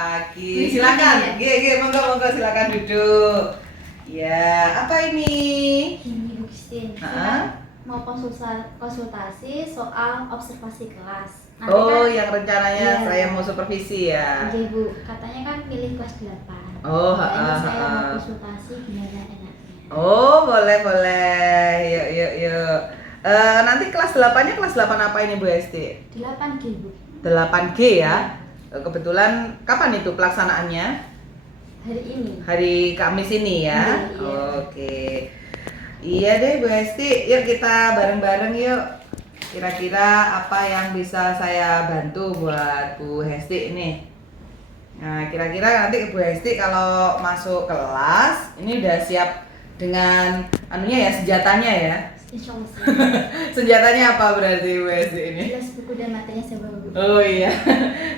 pagi. Silakan. Monggo silakan duduk. Ya, apa ini? Gini Bu Christine, mau konsultasi soal observasi kelas. Nanti oh, kan, yang rencananya saya mau supervisi ya. Iya Bu, katanya kan pilih kelas 8. Oh, saya mau konsultasi gimana enaknya. Oh, boleh. Yuk. Nanti kelas 8-nya kelas 8 apa ini Bu Hesti? 8G Bu. 8G ya. Kebetulan kapan itu pelaksanaannya? Hari ini. Hari Kamis ini ya. Iya. Oke. Iya deh Bu Hesti, yuk kita bareng-bareng yuk. Kira-kira apa yang bisa saya bantu buat Bu Hesti ini? Nah, kira-kira nanti Bu Hesti kalau masuk kelas ini udah siap dengan anunya ya, senjatanya ya. Insya Allah. Senjatanya apa berarti Bu Hesti ini? Jelas buku dan materinya saya bawa Bu. Oh iya,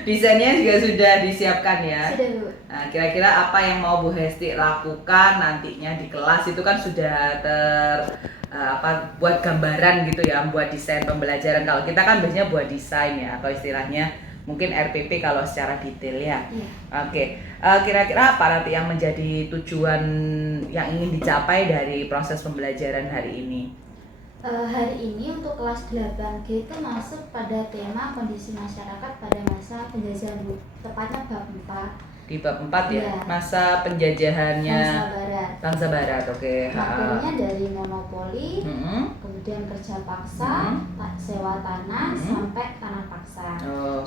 desainnya juga sudah disiapkan ya. Sudah Bu. Nah, kira-kira apa yang mau Bu Hesti lakukan nantinya di kelas itu kan sudah buat gambaran gitu ya, buat desain pembelajaran. Kalau kita kan biasanya buat desain ya, atau istilahnya mungkin RPP kalau secara detail ya. Iya. Oke, kira-kira apa nanti yang menjadi tujuan yang ingin dicapai dari proses pembelajaran hari ini? Hari ini untuk kelas 8G itu masuk pada tema kondisi masyarakat pada masa penjajahan Bu. Tepatnya bab 4. Di bab 4 ya, Iya. masa penjajahannya Bangsa Barat. Bangsa Barat, oke. Materinya dari monopoli, kemudian kerja paksa, sewa tanah, sampai tanah paksa.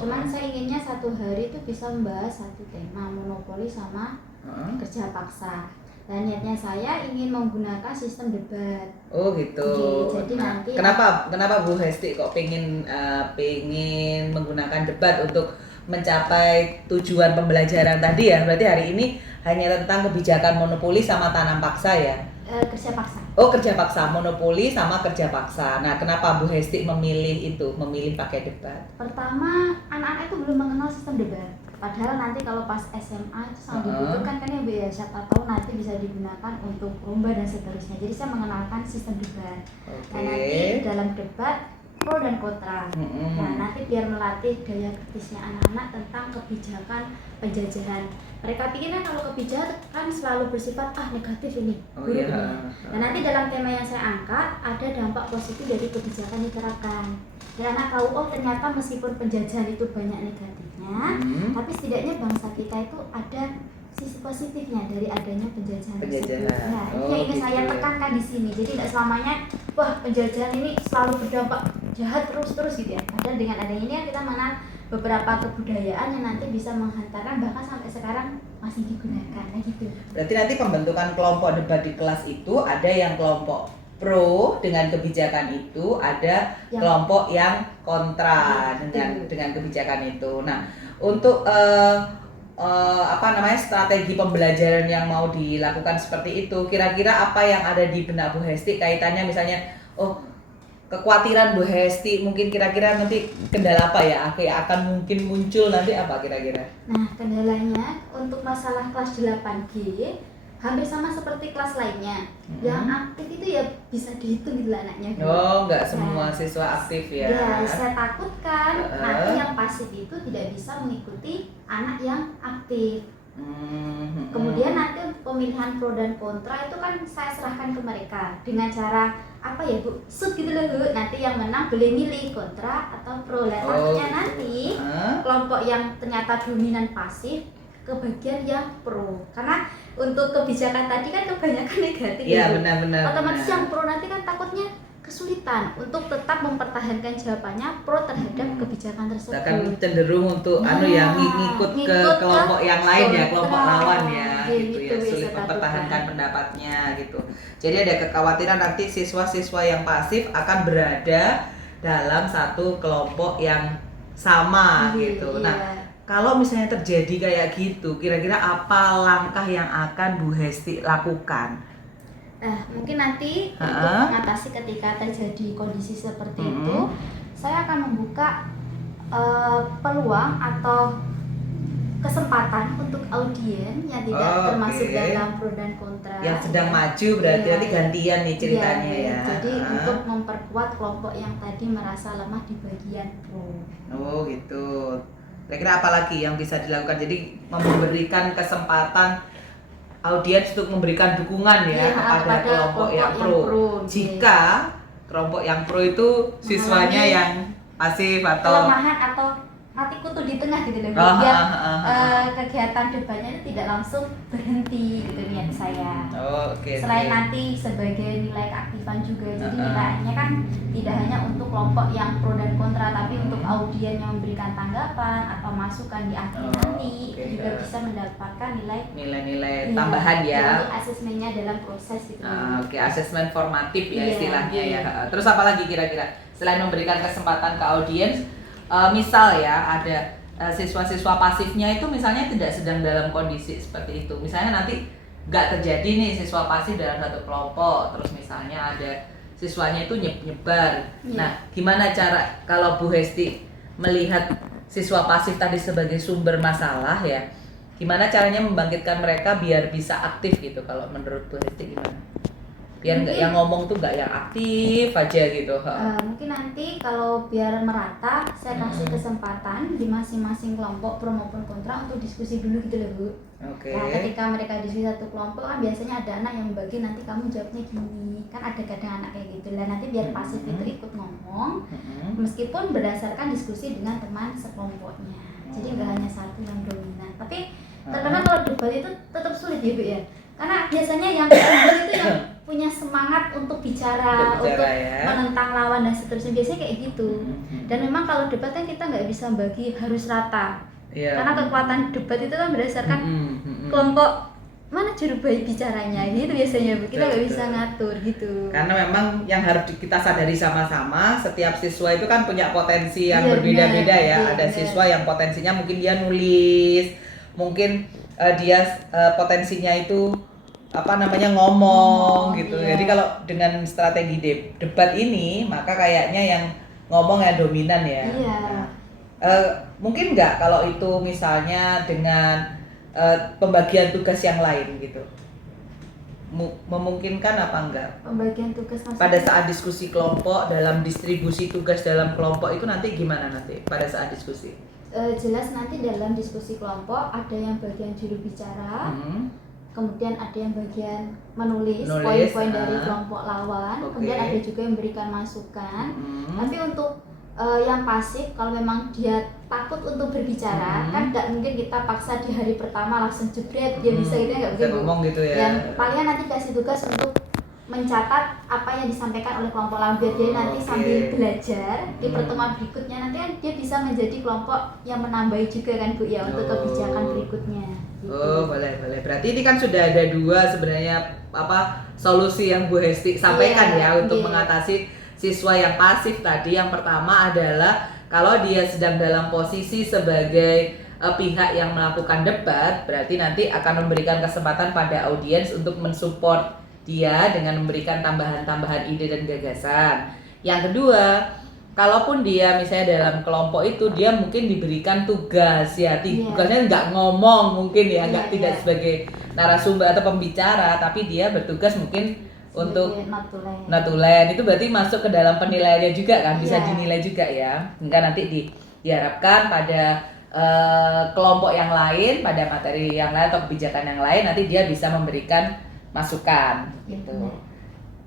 Cuman saya inginnya satu hari itu bisa membahas satu tema, monopoli sama kerja paksa. Dan niatnya saya ingin menggunakan sistem debat. Oh gitu. Jadi Nah, nanti kenapa Bu Hesti kok pengen menggunakan debat untuk mencapai tujuan pembelajaran tadi ya? Berarti hari ini hanya tentang kebijakan monopoli sama tanam paksa ya? kerja paksa. Oh, kerja paksa, monopoli sama kerja paksa. Nah, kenapa Bu Hesti memilih pakai debat? Pertama, anak-anak itu belum mengenal sistem debat. Padahal nanti kalau pas SMA itu sangat dibutuhkan kan ya Bu ya, siapa tahu nanti bisa digunakan untuk lomba dan seterusnya. Jadi saya mengenalkan sistem debat. Nah, nanti dalam debat pro dan kontra. Nah, nanti biar melatih daya kritisnya anak-anak tentang kebijakan penjajahan. Mereka pikirnya kalau kebijakan selalu bersifat negatif ini, buruk ini. Nah, nanti dalam tema yang saya angkat ada dampak positif dari kebijakan diterapkan. Dan anak tahu, oh ternyata meskipun penjajahan itu banyak negatifnya, tapi setidaknya bangsa kita itu ada sisi positifnya dari adanya penjajahan tersebut. Nah, ini yang ingin saya tekankan di sini. Jadi tidak selamanya wah penjajahan ini selalu berdampak jahat terus gitu ya. Padahal dengan adanya ini kita mengenal beberapa kebudayaan yang nanti bisa menghantarkan bahkan sampai sekarang masih digunakan gitu. Berarti nanti pembentukan kelompok debat di kelas itu ada yang kelompok pro dengan kebijakan itu, ada kelompok yang kontra dengan kebijakan itu. Nah, untuk strategi pembelajaran yang mau dilakukan seperti itu, kira-kira apa yang ada di benak Bu Hesti kaitannya misalnya kekhawatiran Bu Hesti mungkin kira-kira nanti kendala apa ya akan mungkin muncul nanti apa kira-kira? Nah, kendalanya untuk masalah kelas 8G hampir sama seperti kelas lainnya. Yang aktif itu ya bisa dihitung gitu anaknya. Oh, nggak semua siswa aktif ya? Ya, saya takutkan nanti yang pasif itu tidak bisa mengikuti anak yang aktif. Kemudian nanti untuk pemilihan pro dan kontra itu kan saya serahkan ke mereka dengan cara apa ya Bu, gitu loh. Nanti yang menang boleh milih kontra atau pro. Takutnya nanti kelompok yang ternyata dominan pasif ke bagian yang pro, karena untuk kebijakan tadi kan kebanyakan negatif ya, benar-benar. Otomatis yang pro nanti kan takutnya kesulitan untuk tetap mempertahankan jawabannya pro terhadap kebijakan tersebut. Akan cenderung untuk ngikut ke kelompok yang lain ya, kelompok lawan ya, gitu ya, sulit mempertahankan pendapatnya gitu. Jadi ada kekhawatiran nanti siswa-siswa yang pasif akan berada dalam satu kelompok yang sama gitu. Nah, kalau misalnya terjadi kayak gitu, kira-kira apa langkah yang akan Bu Hesti lakukan? Mungkin nanti untuk mengatasi ketika terjadi kondisi seperti itu, saya akan membuka peluang atau kesempatan untuk audien yang tidak termasuk dalam pro dan kontra. Yang sedang maju berarti nanti gantian nih ceritanya ya. Jadi untuk memperkuat kelompok yang tadi merasa lemah di bagian pro. Oh gitu. Kira-kira apa lagi yang bisa dilakukan? Jadi memberikan kesempatan audiens untuk memberikan dukungan ya Iya, kepada kelompok yang pro. Jika kelompok yang pro itu siswanya yang pasif atau kelemahan atau mati kutu di tengah gitu loh, biar kegiatan debatnya itu tidak langsung berhenti gitu niat saya. Selain nanti sebagai nilai keaktifan juga, jadi nilainya kan tidak hanya untuk kelompok yang pro dan kontra, tapi untuk audien yang memberikan tanggapan atau masukan di akhir nanti juga bisa mendapatkan nilai-nilai tambahan ya. Untuk asesmennya dalam proses gitu. Asesmen formatif ya istilahnya ya. Terus apa lagi kira-kira selain memberikan kesempatan ke audiens? Misal ya ada siswa-siswa pasifnya itu misalnya tidak sedang dalam kondisi seperti itu, misalnya nanti nggak terjadi nih siswa pasif dalam satu kelompok, terus misalnya ada siswanya itu nyebar. Nah, gimana cara kalau Bu Hesti melihat siswa pasif tadi sebagai sumber masalah ya, gimana caranya membangkitkan mereka biar bisa aktif gitu? Kalau menurut Bu Hesti gimana? Biar nggak yang ngomong tuh nggak yang aktif aja gitu. Mungkin nanti kalau biar merata saya kasih kesempatan di masing-masing kelompok pro maupun kontra untuk diskusi dulu gitu loh Bu. Nah, ketika mereka diskusi satu kelompok kan biasanya ada anak yang bagi, nanti kamu jawabnya gini, kan ada kadang anak kayak gitu lah, nanti biar pasif itu ikut ngomong meskipun berdasarkan diskusi dengan teman sekelompoknya, jadi nggak hanya satu yang dominan. Tapi terkadang kalau debat itu tetap sulit ya Bu ya, karena biasanya yang unggul itu yang punya semangat untuk bicara untuk ya, menentang lawan dan seterusnya, biasanya kayak gitu. Dan memang kalau debat kan kita nggak bisa bagi harus rata, karena kekuatan debat itu kan berdasarkan kelompok mana juru baik bicaranya gitu biasanya Bu, kita nggak bisa ngatur gitu. Karena memang yang harus kita sadari sama-sama, setiap siswa itu kan punya potensi yang berbeda-beda ya. Ada siswa yang potensinya mungkin dia nulis, mungkin dia potensinya itu ngomong gitu. Jadi kalau dengan strategi debat ini, maka kayaknya yang ngomong yang dominan ya. Mungkin nggak kalau itu misalnya dengan pembagian tugas yang lain gitu, memungkinkan apa enggak? Pembagian tugas pada saat diskusi kelompok, dalam distribusi tugas dalam kelompok itu nanti gimana nanti pada saat diskusi? Jelas nanti dalam diskusi kelompok ada yang bagian juru bicara, kemudian ada yang bagian menulis poin-poin dari kelompok lawan, kemudian ada juga yang memberikan masukan. Tapi untuk yang pasif, kalau memang dia takut untuk berbicara, kan nggak mungkin kita paksa di hari pertama langsung jebret dia bisa gitu, nggak bisa ngomong gitu ya. Dan paling nanti kasih tugas untuk mencatat apa yang disampaikan oleh kelompok lawan, biar dia nanti sambil belajar di pertemuan berikutnya nanti kan dia bisa menjadi kelompok yang menambahi juga kan Bu ya untuk kebijakan berikutnya. Boleh. Berarti ini kan sudah ada dua sebenarnya solusi yang Bu Hesti sampaikan untuk mengatasi siswa yang pasif tadi. Yang pertama adalah kalau dia sedang dalam posisi sebagai pihak yang melakukan debat, berarti nanti akan memberikan kesempatan pada audiens untuk mensupport dia dengan memberikan tambahan-tambahan ide dan gagasan. Yang kedua, kalaupun dia misalnya dalam kelompok itu dia mungkin diberikan tugas ya, tugasnya nggak ngomong mungkin ya, tidak sebagai narasumber atau pembicara, tapi dia bertugas mungkin untuk notulen. Itu berarti masuk ke dalam penilaiannya juga kan, bisa dinilai juga ya. Hingga nanti diharapkan pada kelompok yang lain, pada materi yang lain atau kebijakan yang lain, nanti dia bisa memberikan masukan gitu.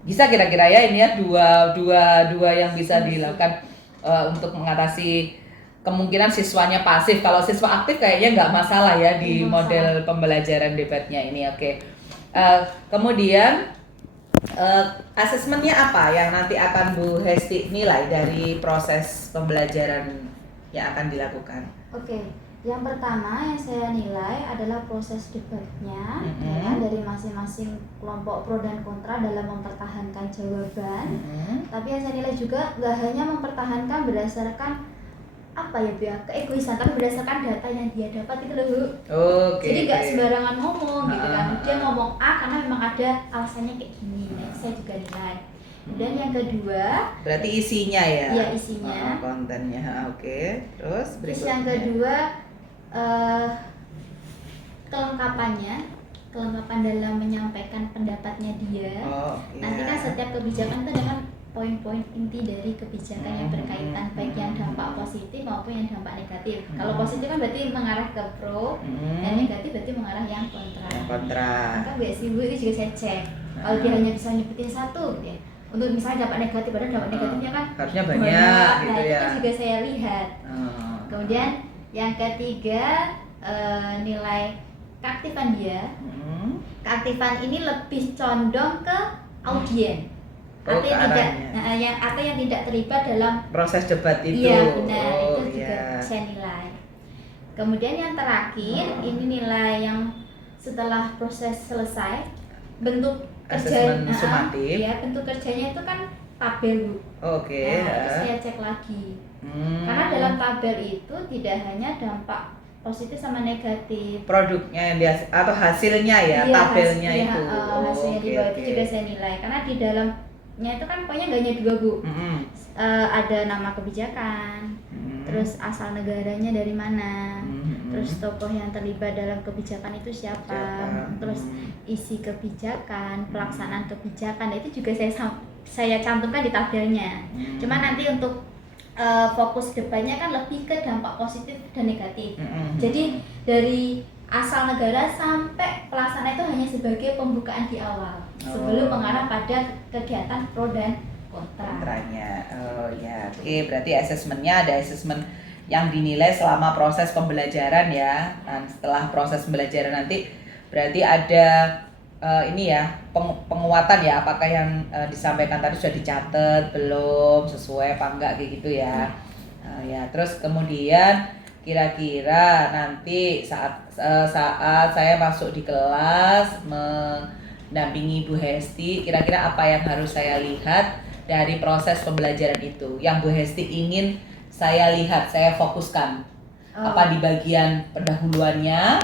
Bisa kira-kira ya ini ya dua yang bisa dilakukan untuk mengatasi kemungkinan siswanya pasif. Kalau siswa aktif kayaknya nggak masalah ya di model pembelajaran debatnya ini. Kemudian asesmennya apa yang nanti akan Bu Hesti nilai dari proses pembelajaran yang akan dilakukan? Yang pertama yang saya nilai adalah proses debatnya, dari masing-masing kelompok pro dan kontra dalam mempertahankan jawaban. Tapi yang saya nilai juga nggak hanya mempertahankan berdasarkan keegoisan, tapi berdasarkan data yang dia dapat itu loh Bu. Jadi nggak sembarangan ngomong gitu kan. Dia ngomong A karena memang ada alasannya kayak gini. Nah, saya juga nilai. Dan yang kedua, berarti isinya ya? Iya, isinya. Kontennya, Terus berikutnya. Yang kedua, kelengkapan dalam menyampaikan pendapatnya dia. Nanti kan setiap kebijakan itu dengan poin-poin inti dari kebijakan yang berkaitan, baik yang dampak positif maupun yang dampak negatif. Kalau positif kan berarti mengarah ke pro, dan negatif berarti mengarah yang kontra. Maka biasa ibu itu juga saya cek. Kalau dia hanya bisa nyebutin satu, gitu ya. Untuk misalnya dampak negatif, padahal dampak negatifnya kan harusnya banyak gitu nah, ya. itu juga saya lihat. Kemudian yang ketiga, nilai keaktifan dia. Keaktifan ini lebih condong ke audien. Atau yang tidak terlibat dalam proses debat itu. Iya benar, itu juga saya nilai. Kemudian yang terakhir, ini nilai yang setelah proses selesai, bentuk kerja, ya bentuk kerjanya itu kan tabel Bu. Oke. Nah, itu saya cek lagi. Karena dalam tabel itu tidak hanya dampak positif sama negatif. Produknya yang atau hasilnya ya, iya, tabelnya itu. Hasilnya di bawah itu juga saya nilai. Karena di dalamnya itu kan pokoknya nggak hanya 2 Bu. Ada nama kebijakan, terus asal negaranya dari mana, terus tokoh yang terlibat dalam kebijakan itu siapa, terus isi kebijakan, pelaksanaan kebijakan, itu juga saya cantumkan di tabelnya. Cuma nanti untuk fokus debatnya kan lebih ke dampak positif dan negatif. Jadi dari asal negara sampai pelaksana itu hanya sebagai pembukaan di awal sebelum mengarah pada kegiatan pro dan kontranya. Oh ya, oke. Berarti asesmennya ada asesmen yang dinilai selama proses pembelajaran ya. Dan setelah proses pembelajaran nanti berarti ada ini ya penguatan ya, apakah yang disampaikan tadi sudah dicatat belum, sesuai apa enggak kayak gitu ya. Ya terus kemudian kira-kira nanti saat saya masuk di kelas mendampingi Bu Hesti, kira-kira apa yang harus saya lihat dari proses pembelajaran itu yang Bu Hesti ingin saya lihat, saya fokuskan. Apa di bagian pendahuluannya,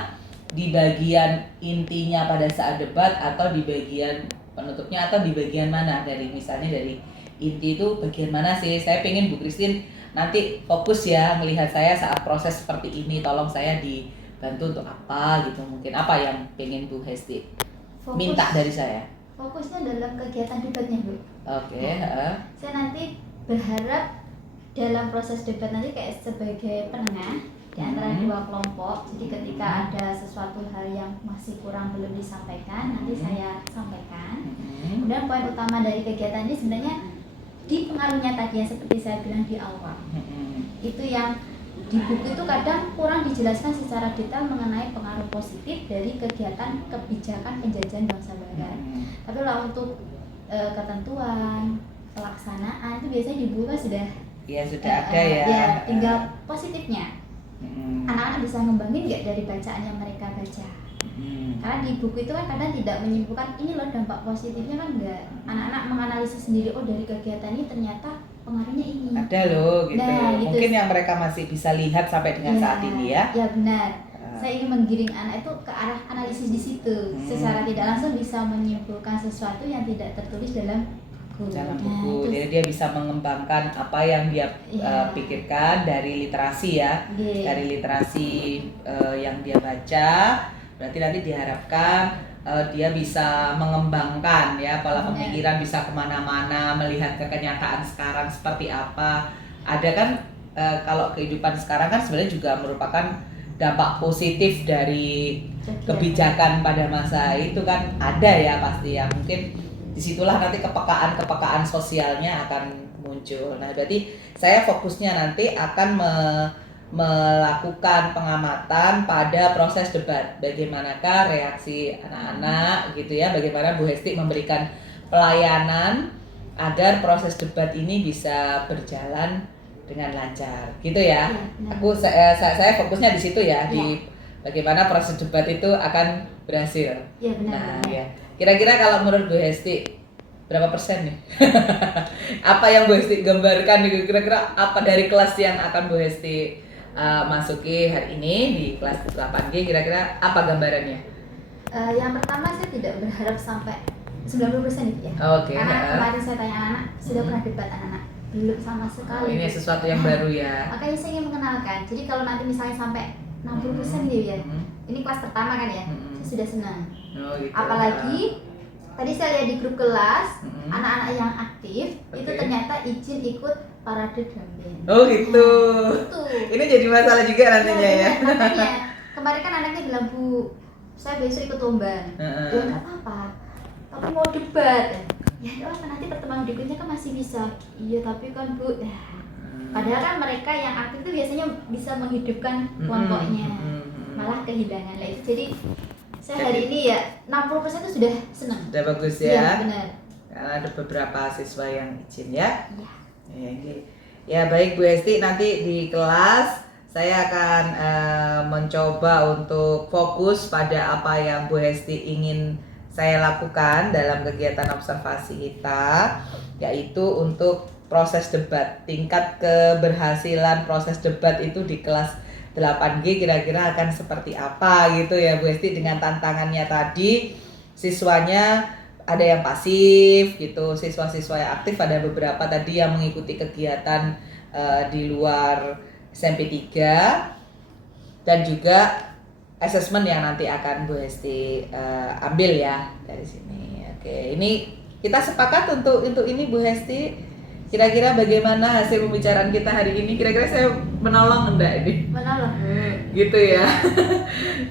di bagian intinya pada saat debat, atau di bagian penutupnya, atau di bagian mana dari misalnya dari inti itu bagian mana sih? Saya pengen Bu Christine nanti fokus ya melihat saya saat proses seperti ini, tolong saya dibantu untuk apa gitu, mungkin apa yang pengen Bu Hesti minta dari saya? Fokusnya dalam kegiatan debatnya Bu. Oke. Saya nanti berharap dalam proses debat nanti kayak sebagai penengah di antara dua kelompok. Jadi ketika ada sesuatu hal yang masih kurang belum disampaikan, nanti saya sampaikan. Kemudian poin utama dari kegiatan ini sebenarnya di pengaruhnya tadi yang seperti saya bilang di awal. Itu yang di buku itu kadang kurang dijelaskan secara detail mengenai pengaruh positif dari kegiatan kebijakan penjajahan bangsa barat. Tapi lah untuk ketentuan, pelaksanaan itu biasanya di buku kan sudah ada ya. Ya, tinggal positifnya. Anak-anak bisa ngembangin nggak dari bacaan yang mereka baca. Karena di buku itu kan kadang tidak menyimpulkan ini loh dampak positifnya, kan enggak. Anak-anak menganalisis sendiri, oh dari kegiatan ini ternyata pengaruhnya ini. Ada loh gitu. Nah, gitu. Mungkin yang mereka masih bisa lihat sampai dengan saat ini ya. Ya benar. Saya ingin menggiring anak itu ke arah analisis di situ. Secara tidak langsung bisa menyimpulkan sesuatu yang tidak tertulis dalam buku. Jadi dia bisa mengembangkan apa yang dia pikirkan dari literasi ya. Dari literasi yang dia baca. Berarti nanti diharapkan dia bisa mengembangkan ya pola pemikiran, bisa kemana-mana, melihat ke kenyataan sekarang seperti apa. Ada kan kalau kehidupan sekarang kan sebenarnya juga merupakan dampak positif dari kebijakan pada masa itu kan ada ya pasti ya. Mungkin disitulah nanti kepekaan sosialnya akan muncul. Nah berarti saya fokusnya nanti akan melakukan pengamatan pada proses debat, bagaimanakah reaksi anak-anak gitu ya, bagaimana Bu Hesti memberikan pelayanan agar proses debat ini bisa berjalan dengan lancar gitu ya. Saya fokusnya di situ ya, di bagaimana proses debat itu akan berhasil. Nah ya, kira-kira kalau menurut Bu Hesti berapa persen nih? Apa yang Bu Hesti gambarkan nih, kira-kira apa dari kelas yang akan Bu Hesti masuki hari ini di kelas 8G, kira-kira apa gambarannya? Yang pertama saya tidak berharap sampai 90% itu ya. Karena kemarin saya tanya anak-anak, sudah pernah debat anak-anak? Belum sama sekali. Ini sesuatu yang baru ya. Makanya saya ingin mengenalkan. Jadi kalau nanti misalnya sampai 60% gitu ya. Ini kelas pertama kan ya. Saya sudah senang. Gitu. Apalagi tadi saya lihat di grup kelas, anak-anak yang aktif itu ternyata ternyata izin ikut parade drum band. Oh gitu. Itu. Ini jadi masalah juga nantinya ya. Makanya kemarin kan anaknya bilang, Bu, saya besok ikut lomba. Heeh. Ya nggak apa-apa, tapi mau debat. Ya nggak apa, nanti pertemuan berikutnya kan masih bisa. Iya tapi kan Bu, padahal kan mereka yang aktif itu biasanya bisa menghidupkan kelompoknya, malah kehilangan lah itu. Jadi saya hari ini ya 60% itu sudah senang. Sudah bagus Iya ya. benar. Karena ada beberapa siswa yang izin ya. Iya. Ya baik Bu Hesti, nanti di kelas saya akan mencoba untuk fokus pada apa yang Bu Hesti ingin saya lakukan dalam kegiatan observasi kita, yaitu untuk proses debat. Tingkat keberhasilan proses debat itu di kelas 8G kira-kira akan seperti apa gitu ya Bu Hesti, dengan tantangannya tadi siswanya ada yang pasif gitu, siswa-siswa yang aktif, ada beberapa tadi yang mengikuti kegiatan di luar SMP 3, dan juga asesmen yang nanti akan Bu Hesti ambil ya dari sini. Oke, ini kita sepakat untuk ini Bu Hesti. Kira-kira bagaimana hasil pembicaraan kita hari ini? Kira-kira saya menolong enggak ini? Menolong. Gitu ya.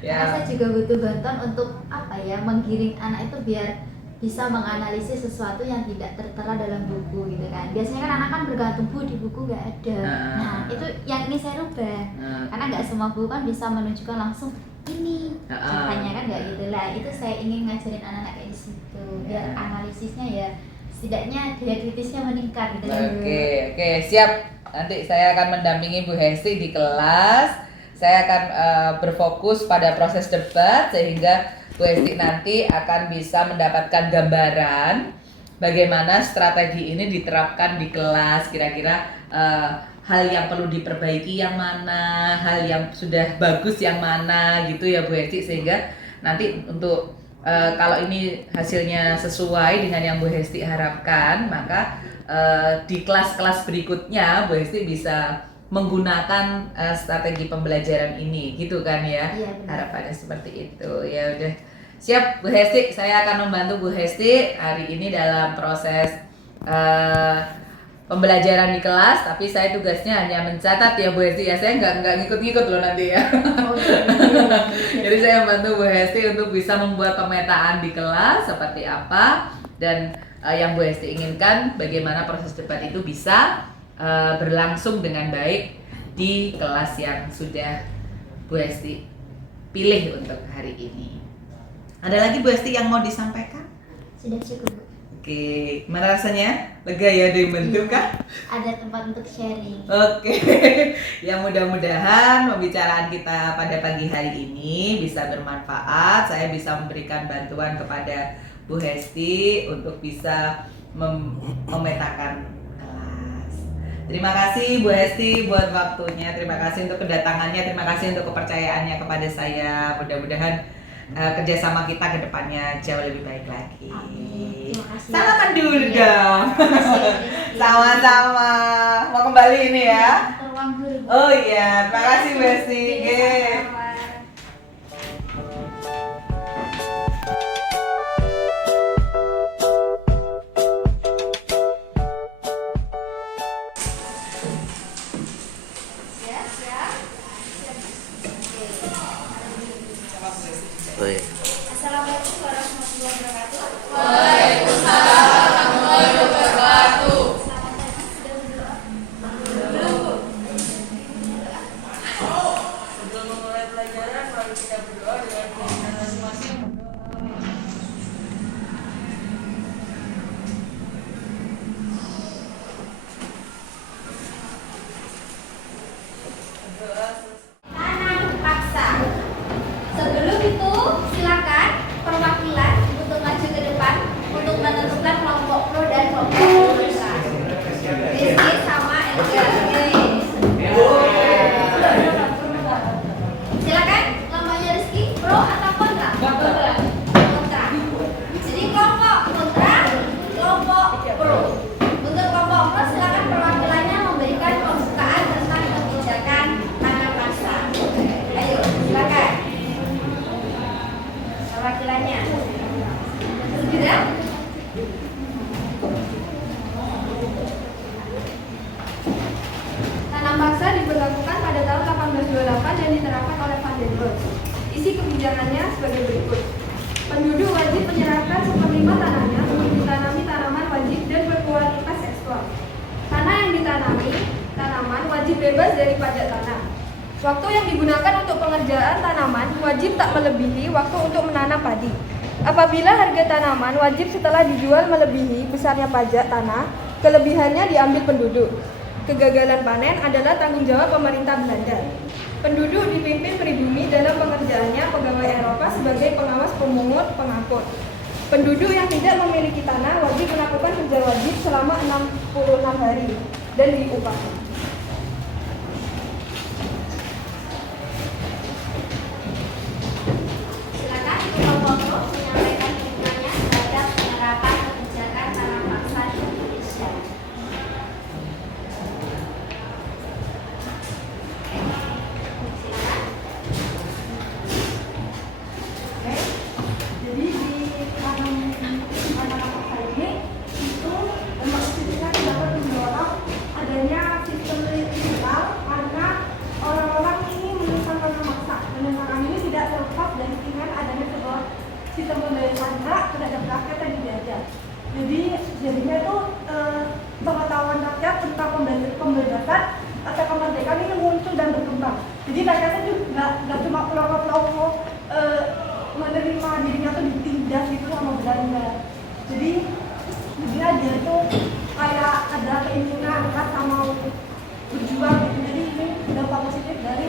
Karena saya juga butuh bantuan untuk apa ya, menggiring anak itu biar bisa menganalisis sesuatu yang tidak tertera dalam buku gitu kan. Biasanya kan anak kan bergantung, Bu, di buku nggak ada. Nah itu yang ini saya rubah. Karena nggak semua buku kan bisa menunjukkan langsung ini caranya kan, nggak gitu lah. Itu saya ingin ngajarin anak-anak kayak di situ biar analisisnya ya setidaknya daya kritisnya meningkat gitu. Oke, siap. Nanti saya akan mendampingi Bu Hesti di kelas. Saya akan berfokus pada proses debat sehingga Bu Hesti nanti akan bisa mendapatkan gambaran bagaimana strategi ini diterapkan di kelas. Kira-kira hal yang perlu diperbaiki yang mana, hal yang sudah bagus yang mana gitu ya Bu Hesti, sehingga nanti untuk kalau ini hasilnya sesuai dengan yang Bu Hesti harapkan, maka di kelas-kelas berikutnya Bu Hesti bisa menggunakan strategi pembelajaran ini, gitu kan ya? Iya, benar. Harapannya seperti itu. Ya udah, siap Bu Hesti. Saya akan membantu Bu Hesti hari ini dalam proses pembelajaran di kelas, tapi saya tugasnya hanya mencatat ya Bu Hesti ya. Saya nggak ngikut-ngikut loh nanti ya. Jadi saya membantu Bu Hesti untuk bisa membuat pemetaan di kelas seperti apa, dan yang Bu Hesti inginkan bagaimana proses debat itu bisa berlangsung dengan baik di kelas yang sudah Bu Hesti pilih untuk hari ini. Ada lagi Bu Hesti yang mau disampaikan? Sudah cukup, Bu. Oke, gimana rasanya? Lega ya ada yang bantu kan? Ada tempat untuk sharing. Oke, ya mudah-mudahan pembicaraan kita pada pagi hari ini bisa bermanfaat. Saya bisa memberikan bantuan kepada Bu Hesti untuk bisa memetakan kelas. Terima kasih Bu Hesti buat waktunya, terima kasih untuk kedatangannya, terima kasih untuk kepercayaannya kepada saya. Mudah-mudahan kerjasama kita ke depannya jauh lebih baik lagi. Amin. Terima kasih. Salaman dulu Iya. dong. Terima kasih. Sama-sama. Mau kembali ini ya? Teruang dulu. Oh iya, terima kasih Bu Hesti. Iya, Oke. sama-sama. Oh iya. Assalamualaikum warahmatullahi wabarakatuh. Waalaikumsalam warahmatullahi wabarakatuh. Selamat pagi, sudah berdoa? Belum. kebijakan yang diterapkan oleh Van den Bos. Isi kebijakannya sebagai berikut. Penduduk wajib menyerahkan 1/5 tanahnya untuk ditanami tanaman wajib dan berkualitas ekspor. Tanah yang ditanami tanaman wajib bebas dari pajak tanah. Waktu yang digunakan untuk pengerjaan tanaman wajib tak melebihi waktu untuk menanam padi. Apabila harga tanaman wajib setelah dijual melebihi besarnya pajak tanah, kelebihannya diambil penduduk. Kegagalan panen adalah tanggung jawab pemerintah Belanda. Penduduk dipimpin pribumi dalam pengerjaannya pegawai Eropa sebagai pengawas pemungut pengangkut. Penduduk yang tidak memiliki tanah wajib melakukan kerja wajib selama 66 hari dan diupah. Silakan kelompok pro menyampaikan dukungannya terhadap penerapan kebijakan tanam paksa di Indonesia. Silakan. Oke, jadi di tanam paksa ini itu maksudnya dapat mendorong adanya sistem digital karena orang-orang ini menemukan tanam paksa. Menanam ini tidak terlepas dari dengan adanya sebuah sistem pembelajaran hak terhadap rakyat yang dijajah. Jadi jadinya itu pengetahuan rakyat tentang pembebasan atau kemerdekaan ini muncul dan berkembang. Jadi rakyatnya juga nggak cuma pulau-pulau menerima dirinya tuh ditindas gitu sama Belanda. Jadi dia itu kayak ada keinginan rasa mau berjuang gitu. Jadi ini dampak positif dari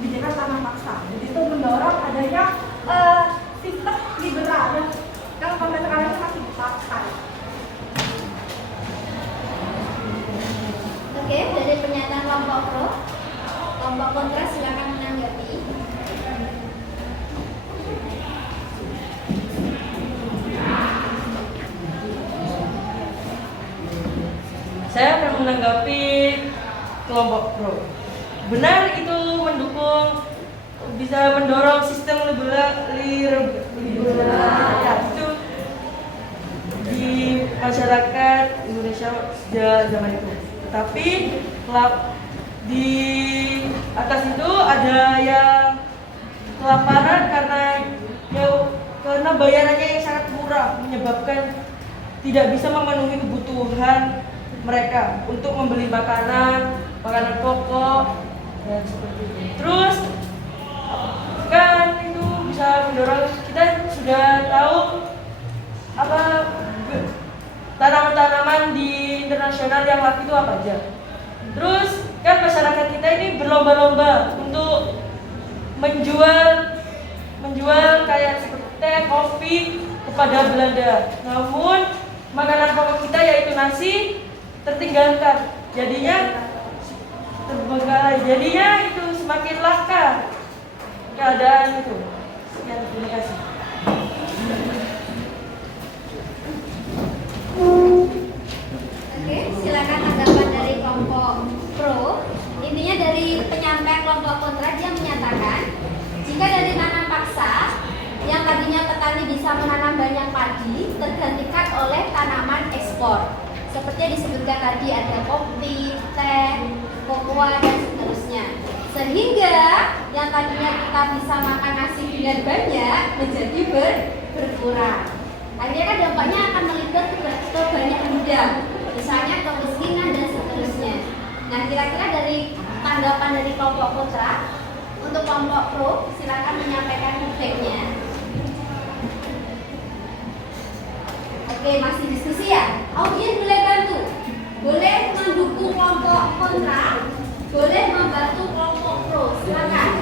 kebijakan tanam paksa. Jadi itu mendorong adanya sistem liberal yang sampai sekarang itu masih dipakai. Oke, dari pernyataan kelompok pro, kelompok kontra silakan menanggapi. Saya akan menanggapi kelompok pro. Benar itu mendukung, bisa mendorong sistem liberal ya, itu di masyarakat Indonesia sejak zaman itu. Tetapi di atas itu ada yang kelaparan karena bayarannya yang sangat murah, menyebabkan tidak bisa memenuhi kebutuhan mereka untuk membeli makanan pokok dan seperti itu. Terus kan itu bisa mendorong, kita sudah tahu apa tanaman-tanaman di internasional yang laku itu apa aja. Terus kan masyarakat kita ini berlomba-lomba untuk menjual kayak seperti teh, kopi kepada Belanda. Namun makanan pokok kita yaitu nasi tertinggalkan. Jadinya terbengkalai. Jadinya itu semakin langka keadaan itu. Sekian, terima kasih. Oke, silakan tanggapan dari kelompok pro. Intinya dari penyampaian kelompok kontra dia menyatakan jika dari tanam paksa yang tadinya petani bisa menanam banyak padi tergantikan oleh tanaman ekspor. Seperti yang disebutkan tadi ada kopi, teh, kokoa dan seterusnya. Sehingga yang tadinya kita bisa makan nasi dengan banyak menjadi berkurang. Akhirnya kan dampaknya akan melibat ke banyak bidang, misalnya kemiskinan dan seterusnya. Nah, kira-kira dari tanggapan dari kelompok kontra, untuk kelompok pro silakan menyampaikan feedbacknya. Oke, masih diskusi ya? Audiens boleh bantu, boleh mendukung kelompok kontra, boleh membantu kelompok pro, silakan.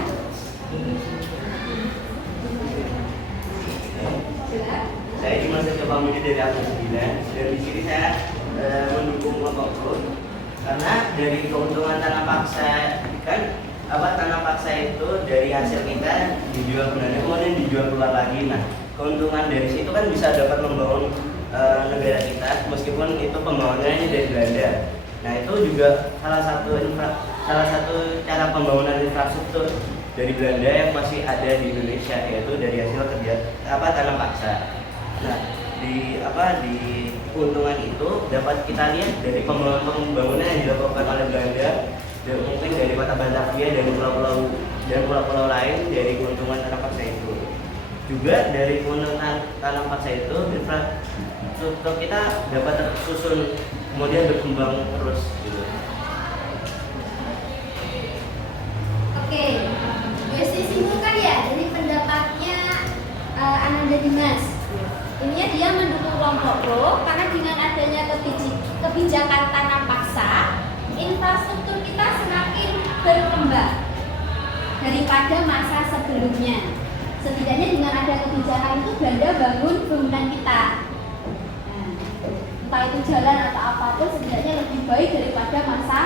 Saya cuma mencoba menjadi dari aku 9 dan di sini saya mendukung kelompok pro karena dari keuntungan tanah paksa kan tanah paksa itu dari hasil kita dijual ke Belanda kemudian dijual keluar lagi. Nah, keuntungan dari situ kan bisa dapat membangun negara kita meskipun itu pembangunannya dari Belanda. Nah, itu juga salah satu cara pembangunan infrastruktur dari Belanda yang masih ada di Indonesia, yaitu dari hasil kerja tanah paksa. Nah, di keuntungan itu dapat kita lihat dari pembangunan yang dilakukan oleh Belanda mungkin dari kota Batavia, dari pulau-pulau dan pulau-pulau lain, dari keuntungan tanam paksa itu. Juga dari keuntungan tanam paksa itu, infrastruktur kita dapat tersusun, kemudian berkembang terus gitu. Oke, biasanya simpulkan ya dari pendapatnya Ananda Dimas. Ininya dia mendukung kelompok pro karena dengan adanya kebijakan tanam paksa, infrastruktur kita semakin berkembang daripada masa sebelumnya. Setidaknya dengan ada kebijakan itu Belanda bangun bangunan kita. Nah, entah itu jalan atau apapun setidaknya lebih baik daripada masa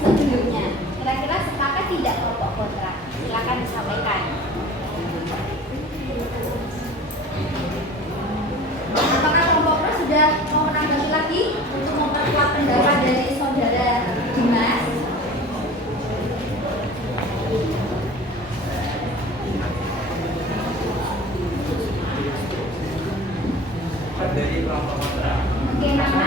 sebelumnya. Kira-kira sepakat tidak kelompok kontra? Silakan disampaikan. Apakah kelompok pro sudah mau menanggapi lagi untuk memperkuat pendapat dari saudara Dimas? Dari kelompok kontra. Oke, nama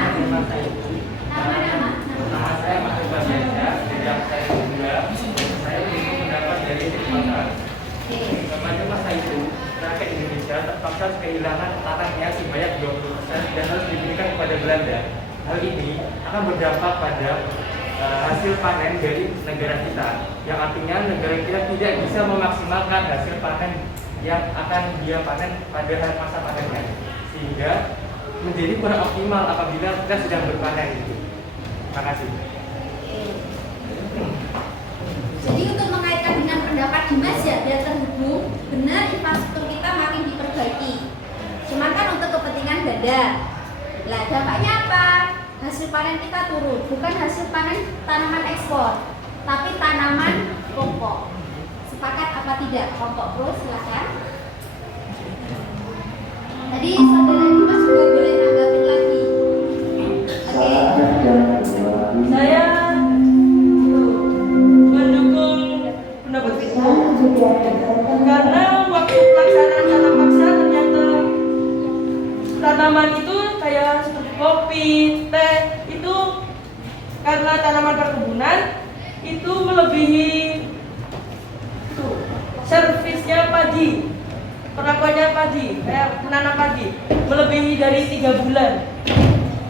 Saya Mas Iqbal Biansyah, dari yang saya juga. Saya mendukung pendapat dari tim kontra. Kemarin masa itu rakyat Indonesia terpaksa kehilangan tanahnya sebanyak 20% dan harus diberikan kepada Belanda. Hal ini akan berdampak pada hasil panen dari negara kita, yang artinya negara kita tidak bisa memaksimalkan hasil panen yang akan dia panen pada masa panennya, sehingga menjadi kurang optimal apabila kita sedang berpanen gitu. Terima kasih. Jadi untuk mengaitkan dengan pendapat Dimas ya biar terhubung, benar infrastruktur kita makin diperbaiki. Cuman kan untuk kepentingan Belanda. Lah dampaknya apa? Hasil panen kita turun, bukan hasil panen tanaman ekspor, tapi tanaman pokok. Sepakat apa tidak? Kelompok pro silakan. Tadi saudara Dimas juga boleh nanggapin lagi. Oke. Saya mendukung pendapat itu karena waktu pelaksanaan tanam paksa ternyata tanaman itu kayak seperti kopi, teh itu karena tanaman perkebunan itu melebihi servisnya padi, perlakuannya padi, kayak menanam padi melebihi dari 3 bulan.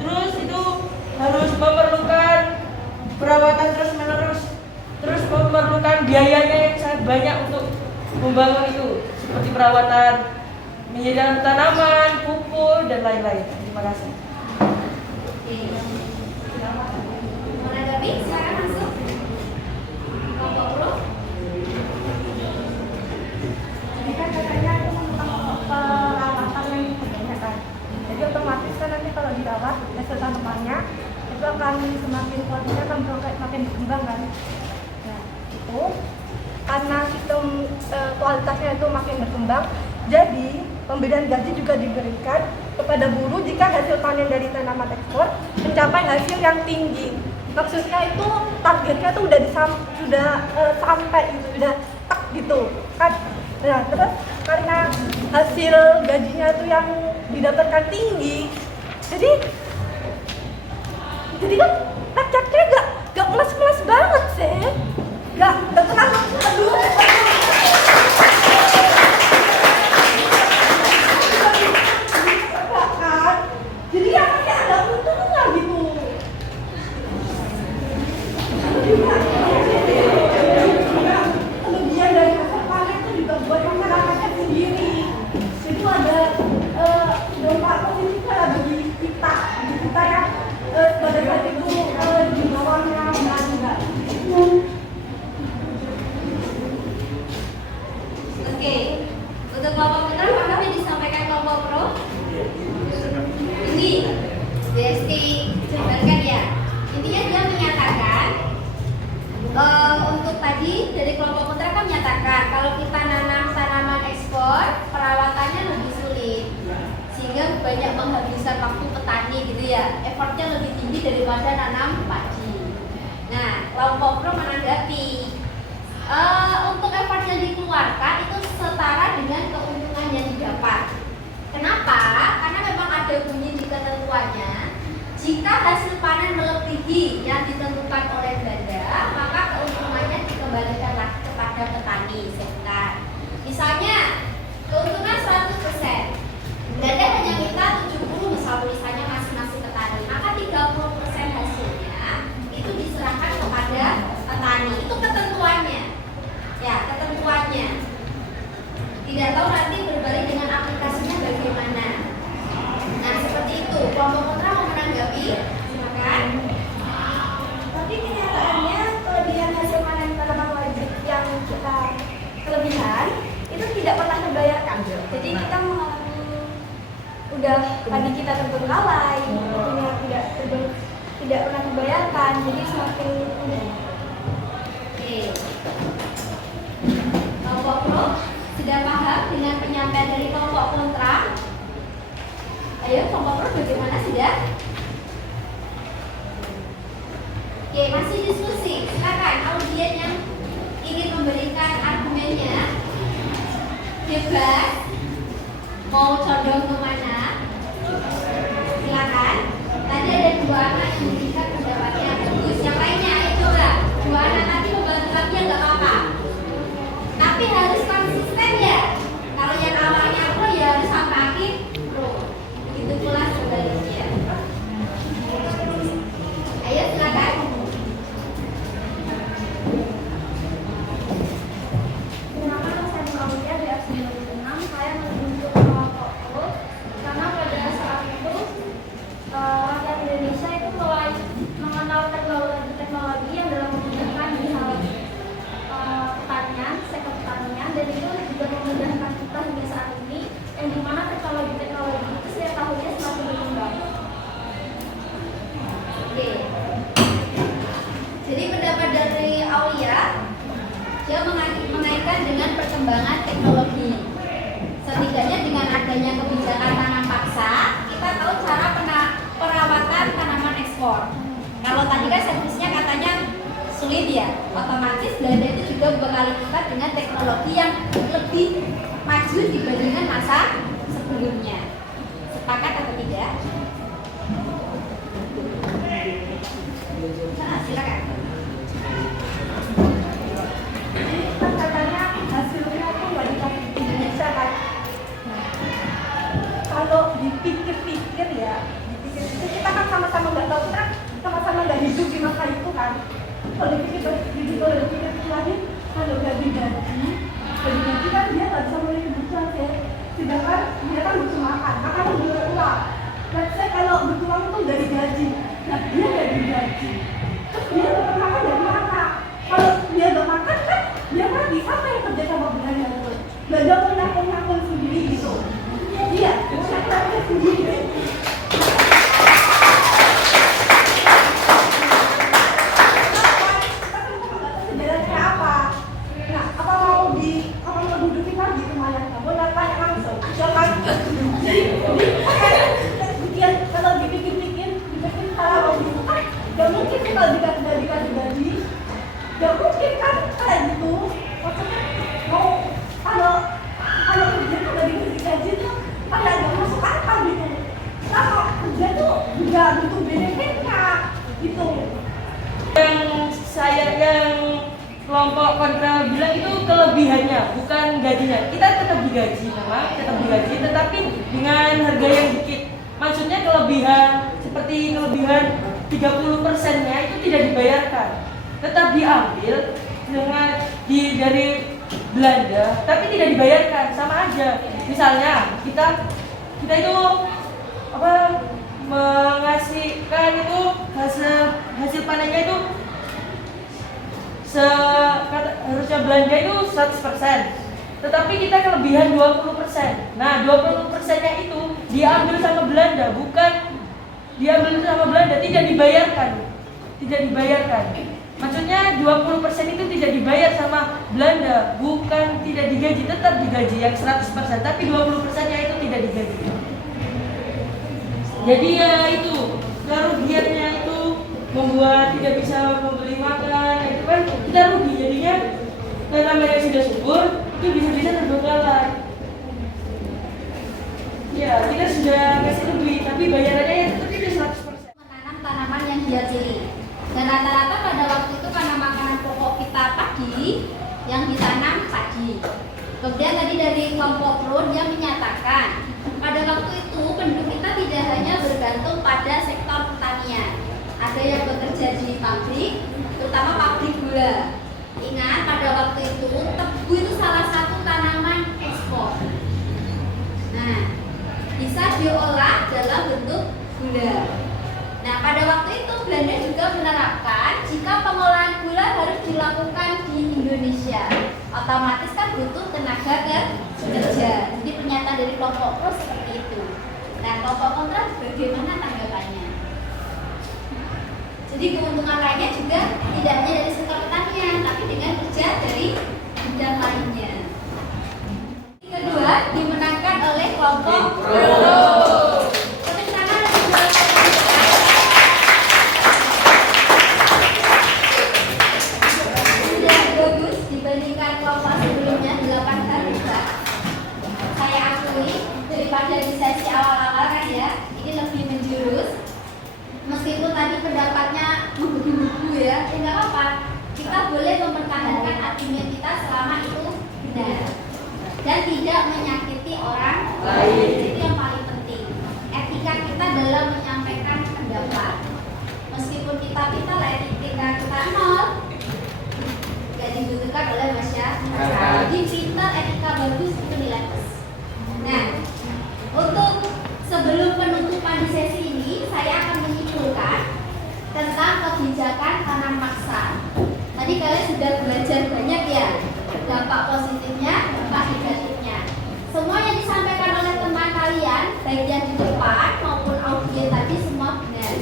Terus itu harus memerlukan perawatan terus menerus, terus memerlukan biayanya yang sangat banyak untuk membangun itu, seperti perawatan, menyediakan tanaman, pupuk dan lain-lain. Terima kasih. Mau nanggapi? Silakan masuk. Kelompok pro. Jadi kan katanya itu tentang perawatan yang kebanyakan. Jadi otomatis kan nanti kalau dirawat hasil tanamannya itu akan semakin kualitasnya akan makin berkembang kan. Nah itu karena sistem kualitasnya itu makin berkembang, jadi pemberian gaji juga diberikan kepada buruh jika hasil panen dari tanaman ekspor mencapai hasil yang tinggi. Maksudnya itu targetnya tuh sudah sampai gitu, sudah tak gitu kan. Nah terus karena hasil gajinya tuh yang didapatkan tinggi, jadi kan rakyatnya gak emas-emas banget sih, gak terlalu jadi ya kayak ada untungnya gitu. Kelebihan dari hasil panen itu juga buat masyarakatnya sendiri. Itu ada dampak positifnya bagi kita yang pada saat itu di bawahnya Belanda. Oke. Untuk kelompok kontra, apakah yang disampaikan kelompok pro? Ini Desti jelaskan ya. Intinya dia menyatakan untuk tadi dari kelompok kontra kan menyatakan kalau kita nanam tanaman ekspor perawatannya lebih sulit sehingga banyak menghabiskan waktu petani gitu ya, effortnya lebih tinggi daripada nanam padi. Nah kelompok pro menanggapi untuk effort yang dikeluarkan itu setara dengan keuntungan yang didapat. Kenapa? Karena memang ada bunyi di ketentuannya, jika hasil panen melebihi yang ditentukan oleh Belanda, maka keuntungan tidak pernah dibayarkan, jadi semakin unik. Oke. Kelompok pro sudah paham dengan penyampaian dari kelompok kontra? Ayo, kelompok pro bagaimana sudah? Oke, masih diskusi. Silakan audien yang ingin memberikan argumennya. Bebas. Mau condong kemana? Silakan. Tadi ada 2 anak yang memberikan pendapatnya bagus. Yang lainnya, ayo coba. 2 anak tadi membantu lagi ya nggak apa-apa. Tapi harus konsisten ya. Kalau yang awalnya pro ya harus sampai akhir pro. Begitu pula sebaliknya. Ayo silakan. Kenapa saya mengambilnya di aksi 2006? Saya menunjuk kelompok pro karena pada saat itu rakyat Indonesia itu mulai mengenal teknologi yang dalam memudahkan di hal pertanian, sektor pertanian, dan itu juga memudahkan kita hingga saat ini, yang dimana teknologi itu setiap tahunnya semakin berkembang. Oke. Jadi pendapat dari Aulia, dia mengaitkan dengan perkembangan teknologi. Setidaknya dengan adanya kebijakan tanam paksa, kita tahu cara perawatan tanaman ekspor. Kalau tadi kan servisnya katanya sulit ya, otomatis Belanda itu juga bekali kita dengan teknologi yang lebih maju dibandingkan masa sebelumnya. Sepakat atau tidak? Nah, silakan. Jadi kan katanya hasilnya tuh nggak dikasih di Indonesia kan. Nah, kalau dipikir-pikir ya, kita kan sama-sama nggak tahu, kita sama-sama nggak hidup di masa itu kan. Kalau dipikir lagi, kalau gaji kan dia nggak bisa mulai kebutuhan ya. Sedangkan dia kan butuh makan butuh uang. Let's say kalau butuh uang itu dari gaji, nah dia nggak digaji. Terus dia dapat makan dari mana? Kalau dia nggak makan kan dia pergi, siapa yang kerja sama Belanda itu? Belanda mau nakon sendiri gitu. Iya, mau nakon sendiri. Sebenarnya apa? Nah, apa mau dudukin lagi kemana? Kamu tanya langsung. Jangan. Jadi kalau dipikir-pikir kalau gitu kan, gak mungkin sih kalau dikasih gaji. Gak mungkin kan kayak gitu. Maksudnya mau kalau kerja tuh gak dikasih gaji tuh kayak gak masuk akal gitu. Kalau kerja tuh juga butuh benefitnya gitu. Yang kelompok kontra bilang itu kelebihannya, bukan gajinya. Kita tetap digaji, memang tetap digaji, tetapi dengan harga yang dikit. Maksudnya kelebihan, seperti kelebihan 30%-nya itu tidak dibayarkan, tetap diambil dari Belanda, tapi tidak dibayarkan, sama aja. Misalnya kita itu mengasihkan itu hasil panennya itu harusnya Belanda itu 100%, tetapi kita kelebihan 20%. Nah, 20%-nya itu diambil sama Belanda, bukan diambil sama Belanda, tidak dibayarkan. Maksudnya 20% itu tidak dibayar sama Belanda, bukan tidak digaji, tetap digaji yang 100%, tapi 20%-nya itu tidak digaji. Jadi ya itu kerugiannya itu membuat tidak bisa membeli makan, itu kan kita rugi jadinya. Karena mereka sudah subur, itu bisa-bisa terbengkalai. Ya, kita sudah kasih lebih, tapi bayarannya ya tetap itu 100%. Menanam tanaman yang dia pilih. Dan rata-rata pada waktu itu karena makanan pokok kita padi, yang ditanam padi. Kemudian tadi dari kelompok pro dia menyatakan pada waktu itu penduduk kita tidak hanya bergantung pada sektor pertanian. Ada yang bekerja di pabrik, terutama pabrik gula. Ingat pada waktu itu tebu itu salah satu tanaman ekspor. Nah, bisa diolah dalam bentuk gula. Nah, pada waktu itu Belanda juga menerapkan jika pengolahan gula harus dilakukan di Indonesia, otomatis kan butuh tenaga kerja. Jadi pernyataan dari kelompok pro seperti itu. Nah, kelompok kontra bagaimana tanggapannya? Jadi keuntungan lainnya juga tidak hanya dari sektor pertanian, tapi dengan kerja dari bidang lainnya. Kedua, dimenangkan oleh kelompok pro. Tepuk tangan dan juga sudah bagus dibandingkan kelompok sebelumnya 8 hari Pak. Saya akui daripada di sesi awal-awal kan ya, ini lebih menjurus. Meskipun tadi pendapatnya menggebu-gebu ya, nggak apa-apa. Kita boleh mempertahankan argumen kita selama itu benar dan tidak menyakiti orang lain. Itu yang paling penting. Etika kita dalam menyampaikan pendapat. Meskipun kita etika kita nol, nggak dibutuhkan oleh masyarakat. Jadi pintar, etika bagus itu nilai plus. Nah, untuk sebelum penutupan di sesi ini, saya akan menyimpulkan tentang kebijakan tanam paksa. Tadi kalian sudah belajar banyak ya, dampak positifnya, dampak negatifnya. Semua yang disampaikan oleh teman kalian, baik yang di depan maupun audio tadi semua benar.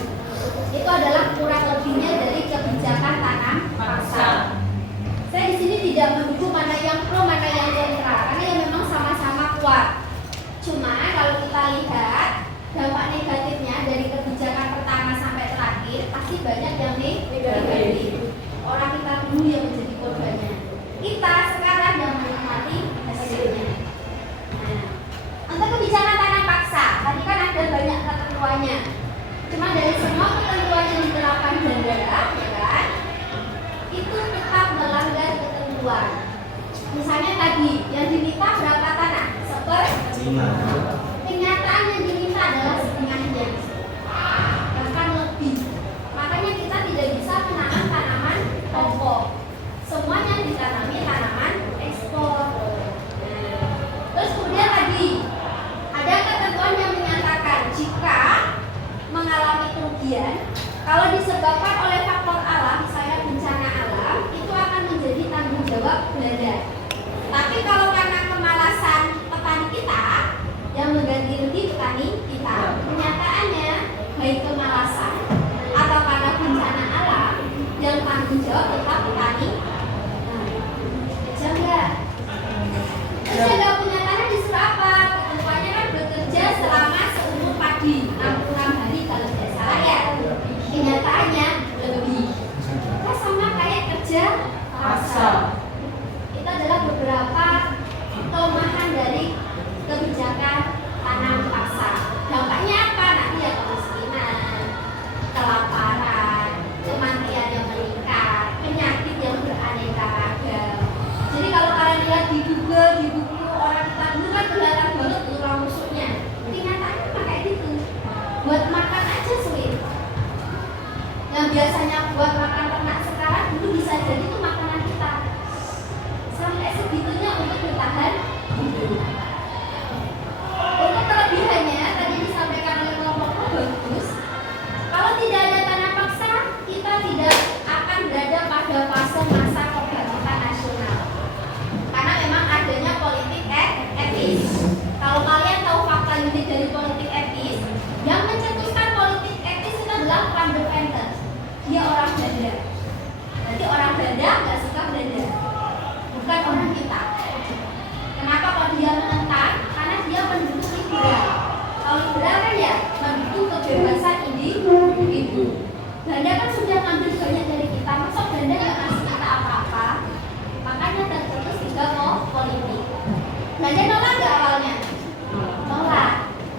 Itu adalah kurang lebihnya dari kebijakan tanam paksa. Saya di sini tidak mendukung mana yang pro, mana yang kontra, karena yang memang sama-sama kuat. Cuma kalau kita lihat dampak negatifnya dari kebijakan pertama sampai terakhir pasti banyak yang negatif. Orang kita dulu yang menjadi korbannya. Kita sekarang yang menikmati hasilnya. Nah, untuk kebijakan tanam paksa, tadi kan ada banyak ketentuannya. Cuma dari semua ketentuan yang diterapkan bandara, ya kan, itu tetap melanggar ketentuan. Misalnya tadi yang diminta berapa tanah? 1/5. Kenyataan yang diminta adalah setengahnya, bahkan lebih. Makanya kita tidak bisa menanam tanaman pokok. Semuanya ditanami tanaman ekspor. Nah, terus kemudian tadi ada ketentuan yang menyatakan jika mengalami kerugian, kalau disebabkan oleh faktor alam, misalnya bencana alam, itu akan menjadi tanggung jawab Belanda. Tapi kalau karena kemalasan petani kita yang mengganti rugi petani kita, kenyataannya baik kemalasan atau karena bencana alam yang tanggung jawab tetap petani. Nah, kerja enggak? Kerja enggak punya tanah disuruh apa? Ketentuannya kan bekerja selama seumur padi 66 hari kalau tidak salah ya. Kenyataannya lebih. Kita sama kayak kerja paksa. Itu adalah beberapa kelemahan dari kebijakan tanam paksa. Dampaknya apa? Nanti ya kemiskinan, kelaparan, kematian yang meningkat, penyakit yang beraneka ragam. Jadi kalau kalian lihat di Google, di buku orang kita dulu kan kelihatan banget tulang rusuknya. Kenyataannya kayak gitu. Buat makan aja sulit. Yang biasanya buat makan ternak sekarang dulu bisa jadi itu makanan kita. Sampai segitunya untuk bertahan hidup. Untuk kelebihannya tadi disampaikan oleh kelompok bagus. Kalau tidak ada tanam paksa, kita tidak akan berada pada fase masa kebangkitan nasional. Karena memang adanya politik etis. Kalau kalian tahu fakta unik dari politik etis, yang mencetuskan politik etis itu adalah Van der Venter. Dia orang Belanda. Berarti orang Belanda nggak suka Belanda, bukan orang kita. Kenapa kok dia menentang? Karena dia mendukung liberal. Kalau liberal kan ya mendukung kebebasan individu. Belanda kan sudah ngambil banyak dari kita, masa Belanda nggak ngasih kita apa-apa? Makanya tercetus juga politik. Belanda nolak nggak awalnya? Nolak.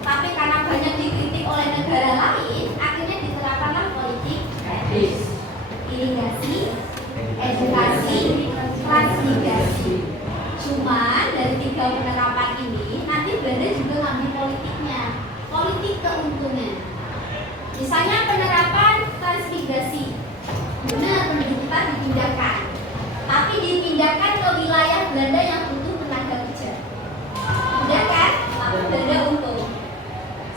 Tapi karena banyak dikritik oleh negara lain, akhirnya diterapkanlah politik etis, irigasi, edukasi, transmigrasi. Cuma dari 3 penerapan ini nanti Belanda juga ngambil politiknya, politik keuntungan. Misalnya penerapan transmigrasi, benar penduduk kita dipindahkan, tapi dipindahkan ke wilayah Belanda yang butuh tenaga kerja. Mudah kan? Tapi Belanda untung.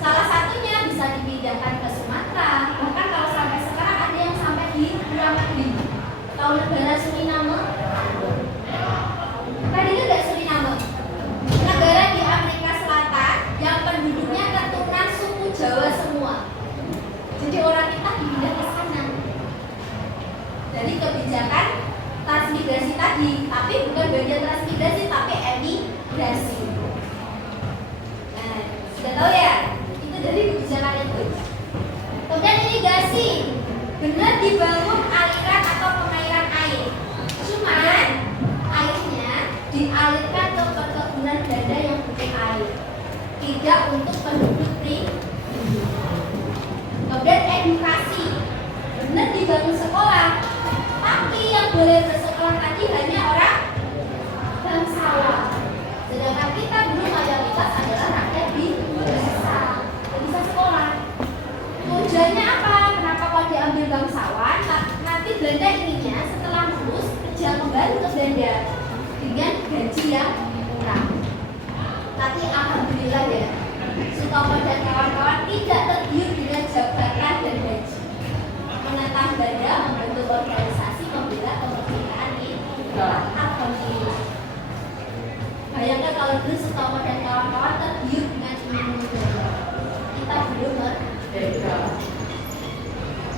Salah satunya bisa dipindahkan ke Sumatera, bahkan kalau sampai sekarang ada yang sampai di luar negeri. Tahu negara Suriname? Kan itu nggak Suriname, negara di Amerika Selatan yang penduduknya keturunan suku Jawa semua. Jadi orang kita dipindah ke sana. tadi, tapi bukan bagian transmigrasi tapi emigrasi. Nah, sudah tahu ya? Itu dari kebijakan itu. Kemudian irigasi, benar dibangun aliran atau pengairan air. Cuman airnya dialirkan ke perkebunan ganda yang butuh air, tidak untuk penduduk pribumi. Kemudian edukasi, benar dibangun sekolah, tapi yang boleh bersekolah tadi hanya orang bangsawan. Sedangkan kita dulu mayoritas adalah rakyat biasa, tidak bisa sekolah. Tujuannya apa? Kenapa kalau diambil bangsawan? Nanti Belanda ininya setelah lulus kerja kembali ke Belanda dengan gaji yang murah. Tapi alhamdulillah ya, Sutomo dan kawan-kawan tidak tergiur dengan jabatan dan gaji. Menentang Belanda, membentuk organisasi membela kemerdekaan di Taat Konstitusi. Bayangkan kalau dulu Sutomo dan kawan-kawan tergiur dengan iming-iming Belanda, kita belum merdeka.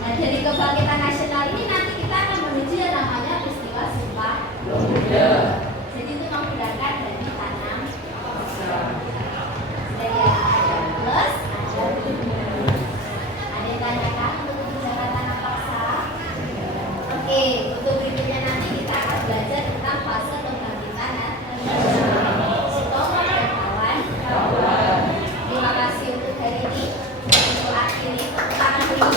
Nah, dari kebangkitan nasional ini nanti kita akan menuju yang namanya peristiwa Sumpah Pemuda. Jadi itu menggunakan dari tanam paksa. Jadi ada plus, ada minus. Ada yang tanyakan untuk kebijakan tanam paksa? Oke, untuk berikutnya nanti kita akan belajar tentang fase kebangkitan nasional. Sutomo dan kawan-kawan. Terima kasih untuk hari ini. Untuk akhiri tangan dulu.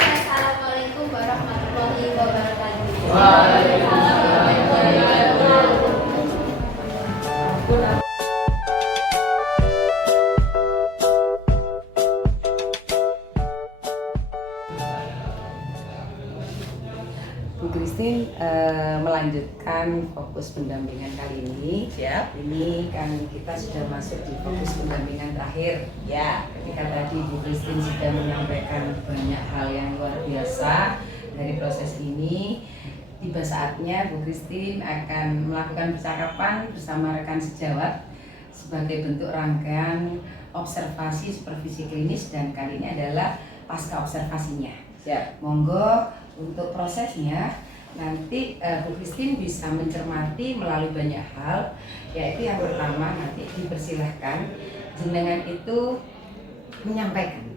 Assalamualaikum warahmatullahi wabarakatuh. Bu Christine melanjutkan fokus pendampingan kali ini. Siap. Ini kan kita sudah masuk di fokus pendampingan terakhir. Ya. Ketika tadi Bu Christine sudah menyampaikan banyak hal yang luar biasa dari proses ini, tiba saatnya Bu Christine akan melakukan percakapan bersama rekan sejawat sebagai bentuk rangkaian observasi supervisi klinis, dan kali ini adalah pasca observasinya. Siap. Monggo untuk prosesnya nanti Bu Christine bisa mencermati melalui banyak hal, yaitu yang pertama nanti dipersilahkan jenengan itu menyampaikan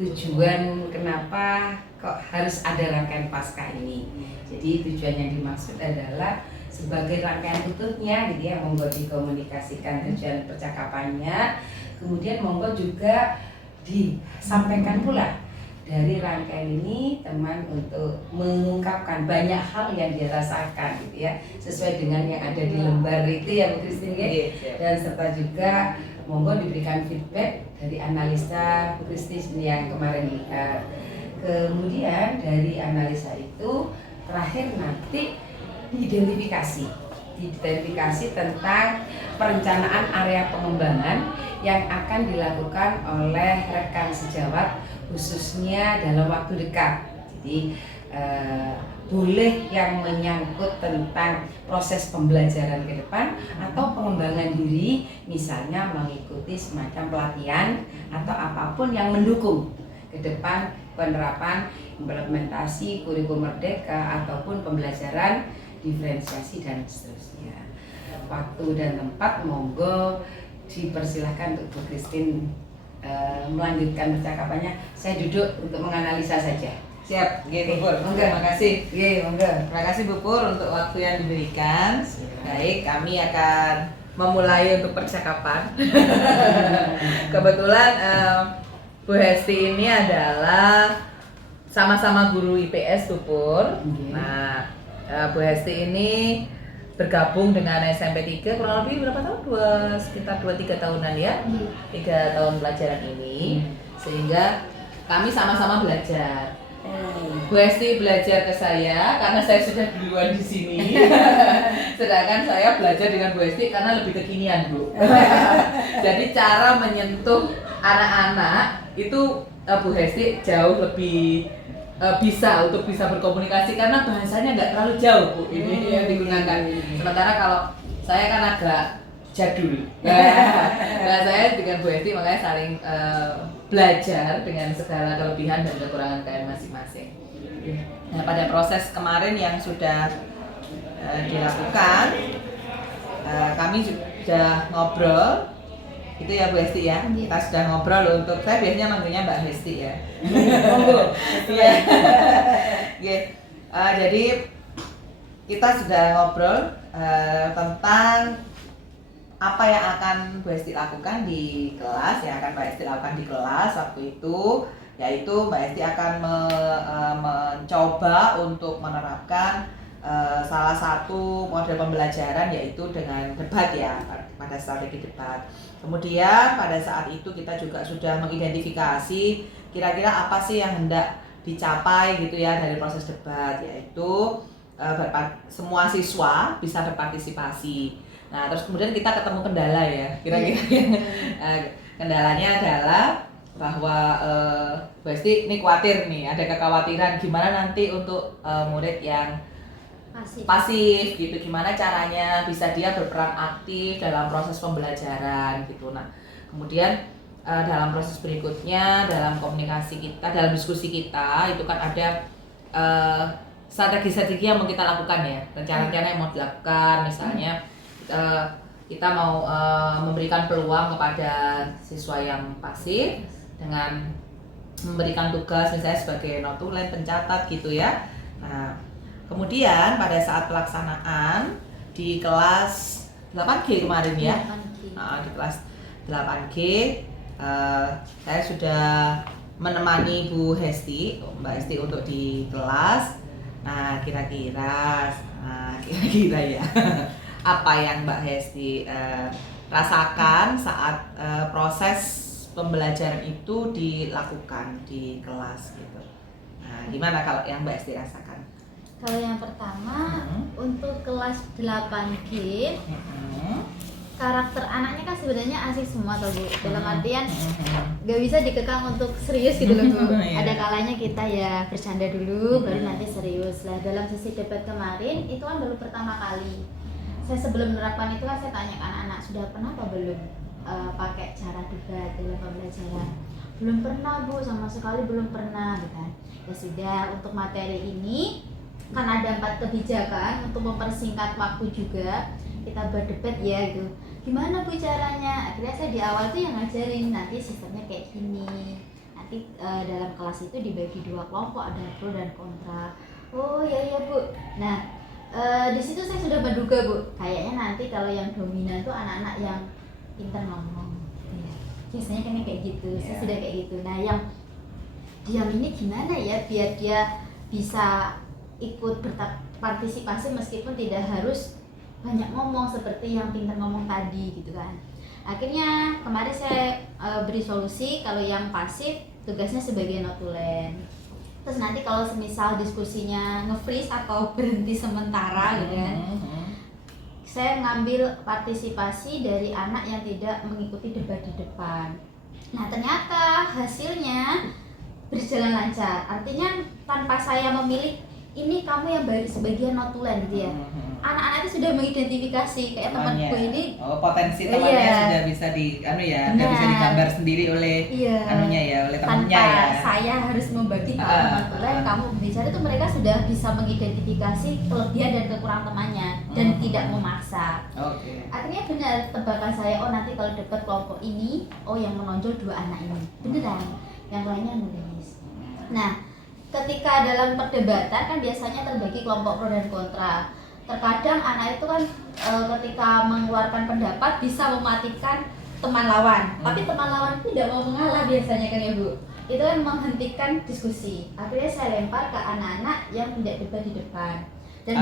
tujuan kenapa kok harus ada rangkaian pasca ini. Jadi tujuan yang dimaksud adalah sebagai rangkaian utuhnya gitu ya, monggo dikomunikasikan tujuan percakapannya, kemudian monggo juga disampaikan pula dari rangkaian ini teman untuk mengungkapkan banyak hal yang dirasakan gitu ya, sesuai dengan yang ada di lembar itu ya Bu Christine ya. Dan serta juga monggo diberikan feedback dari analisa Bu Christine yang kemarin lihat. Kemudian dari analisa itu terakhir nanti diidentifikasi tentang perencanaan area pengembangan yang akan dilakukan oleh rekan sejawat khususnya dalam waktu dekat. Jadi boleh yang menyangkut tentang proses pembelajaran ke depan atau pengembangan diri, misalnya mengikuti semacam pelatihan atau apapun yang mendukung ke depan penerapan implementasi kurikulum merdeka ataupun pembelajaran diferensiasi dan seterusnya. Waktu dan tempat monggo dipersilahkan untuk Bu Christine melanjutkan percakapannya. Saya duduk untuk menganalisa saja. Siap, Bu Pur. Terima kasih. Terima kasih Bu Pur untuk waktu yang diberikan. Baik, kami akan memulai untuk percakapan. Kebetulan Bu Hesti ini adalah sama-sama guru IPS Bu Pur. Nah, Bu Hesti ini bergabung dengan SMP 3 kurang lebih berapa tahun? Sekitar 2-3 tahunan ya. 3 tahun pelajaran ini. Sehingga kami sama-sama belajar. Bu Hesti belajar ke saya karena saya sudah duluan di sini. Sedangkan saya belajar dengan Bu Hesti karena lebih kekinian, Bu. Jadi cara menyentuh anak-anak itu Bu Hesti jauh lebih bisa berkomunikasi karena bahasanya nggak terlalu jauh Bu ini yang digunakan. Sementara kalau saya kan agak jadul. Nah, saya dengan Bu Esti makanya saling belajar dengan segala kelebihan dan kekurangan kalian masing-masing. Nah, pada proses kemarin yang sudah dilakukan, kami sudah ngobrol, gitu ya Bu Esti ya. Kita sudah ngobrol untuk, saya biasanya manggilnya Mbak Hesti ya. Monggo. Iya. Jadi kita sudah ngobrol tentang apa yang akan Bu Esti lakukan di kelas, yang akan Mbak Esti lakukan di kelas waktu itu, yaitu Mbak Esti akan mencoba untuk menerapkan salah satu model pembelajaran, yaitu dengan debat ya, pada strategi debat. Kemudian pada saat itu kita juga sudah mengidentifikasi kira-kira apa sih yang hendak dicapai gitu ya dari proses debat, yaitu semua siswa bisa berpartisipasi. Nah, terus kemudian kita ketemu kendala ya, kira-kira. Kendalanya adalah bahwa Bu Esti ini khawatir nih, ada kekhawatiran gimana nanti untuk murid yang pasif gitu, gimana caranya bisa dia berperan aktif dalam proses pembelajaran gitu. Nah, kemudian dalam proses berikutnya, dalam komunikasi kita, dalam diskusi kita itu kan ada strategi-strategi yang mau kita lakukan ya, rencana-rencana yang mau dilakukan. Misalnya kita mau memberikan peluang kepada siswa yang pasif dengan memberikan tugas misalnya sebagai notulen, pencatat gitu ya. Nah, kemudian pada saat pelaksanaan di kelas 8G kemarin ya, di kelas 8G saya sudah menemani Bu Hesti, Mbak Hesti untuk di kelas. Nah, kira-kira ya apa yang Mbak Hesti rasakan saat proses pembelajaran itu dilakukan di kelas gitu. Nah, gimana kalau yang Mbak Hesti rasakan? Kalau yang pertama untuk kelas 8G, karakter anaknya kan sebenarnya asik semua tuh Bu. Dalam artian gak bisa dikekang untuk serius gitu loh Bu. Ada kalanya kita ya bercanda dulu, baru nanti serius lah. Dalam sesi debat kemarin itu kan baru pertama kali. Saya sebelum menerapkan itu kan saya tanya ke anak-anak, sudah pernah apa belum pakai cara debat dalam pembelajaran? Belum pernah Bu, sama sekali belum pernah gitu kan. Ya sudah, untuk materi ini kan ada 4 kebijakan untuk mempersingkat waktu juga, kita berdebat ya gitu. Gimana Bu caranya? Akhirnya saya di awal tuh yang ngajarin, nanti sistemnya kayak gini. Nanti dalam kelas itu dibagi 2 kelompok, ada pro dan kontra. Oh iya Bu. Nah, di situ saya sudah menduga Bu, kayaknya nanti kalau yang dominan tuh anak-anak yang pintar ngomong. Ya, biasanya kan kayak gitu. Saya sudah kayak gitu. Nah, yang diam ini gimana ya biar dia bisa ikut berpartisipasi meskipun tidak harus banyak ngomong seperti yang pintar ngomong tadi gitu kan. Akhirnya kemarin saya beri solusi kalau yang pasif tugasnya sebagai notulen. Terus nanti kalau semisal diskusinya nge-freeze atau berhenti sementara gitu kan, saya ngambil partisipasi dari anak yang tidak mengikuti debat di depan. Nah, ternyata hasilnya berjalan lancar. Artinya tanpa saya memilih ini kamu yang bagi sebagian notulen gitu ya. Anak-anak itu sudah mengidentifikasi kayak temanku ini. Oh, potensi temannya sudah bisa sudah bisa digambar sendiri oleh oleh temannya ya. Tanpa saya harus membagi notulen, kamu bicara itu mereka sudah bisa mengidentifikasi kelebihan dan kekurangan temannya dan tidak memaksa. Artinya benar tebakan saya, oh nanti kalau debat kelompok ini, oh yang menonjol 2 anak ini. Beneran. Yang lainnya nulis. Nah, ketika dalam perdebatan kan biasanya terbagi kelompok pro dan kontra. Terkadang anak itu kan ketika mengeluarkan pendapat bisa mematikan teman lawan, tapi teman lawan itu tidak mau mengalah biasanya kan ya Bu. Itu kan menghentikan diskusi. Akhirnya saya lempar ke anak-anak yang tidak debat di depan dan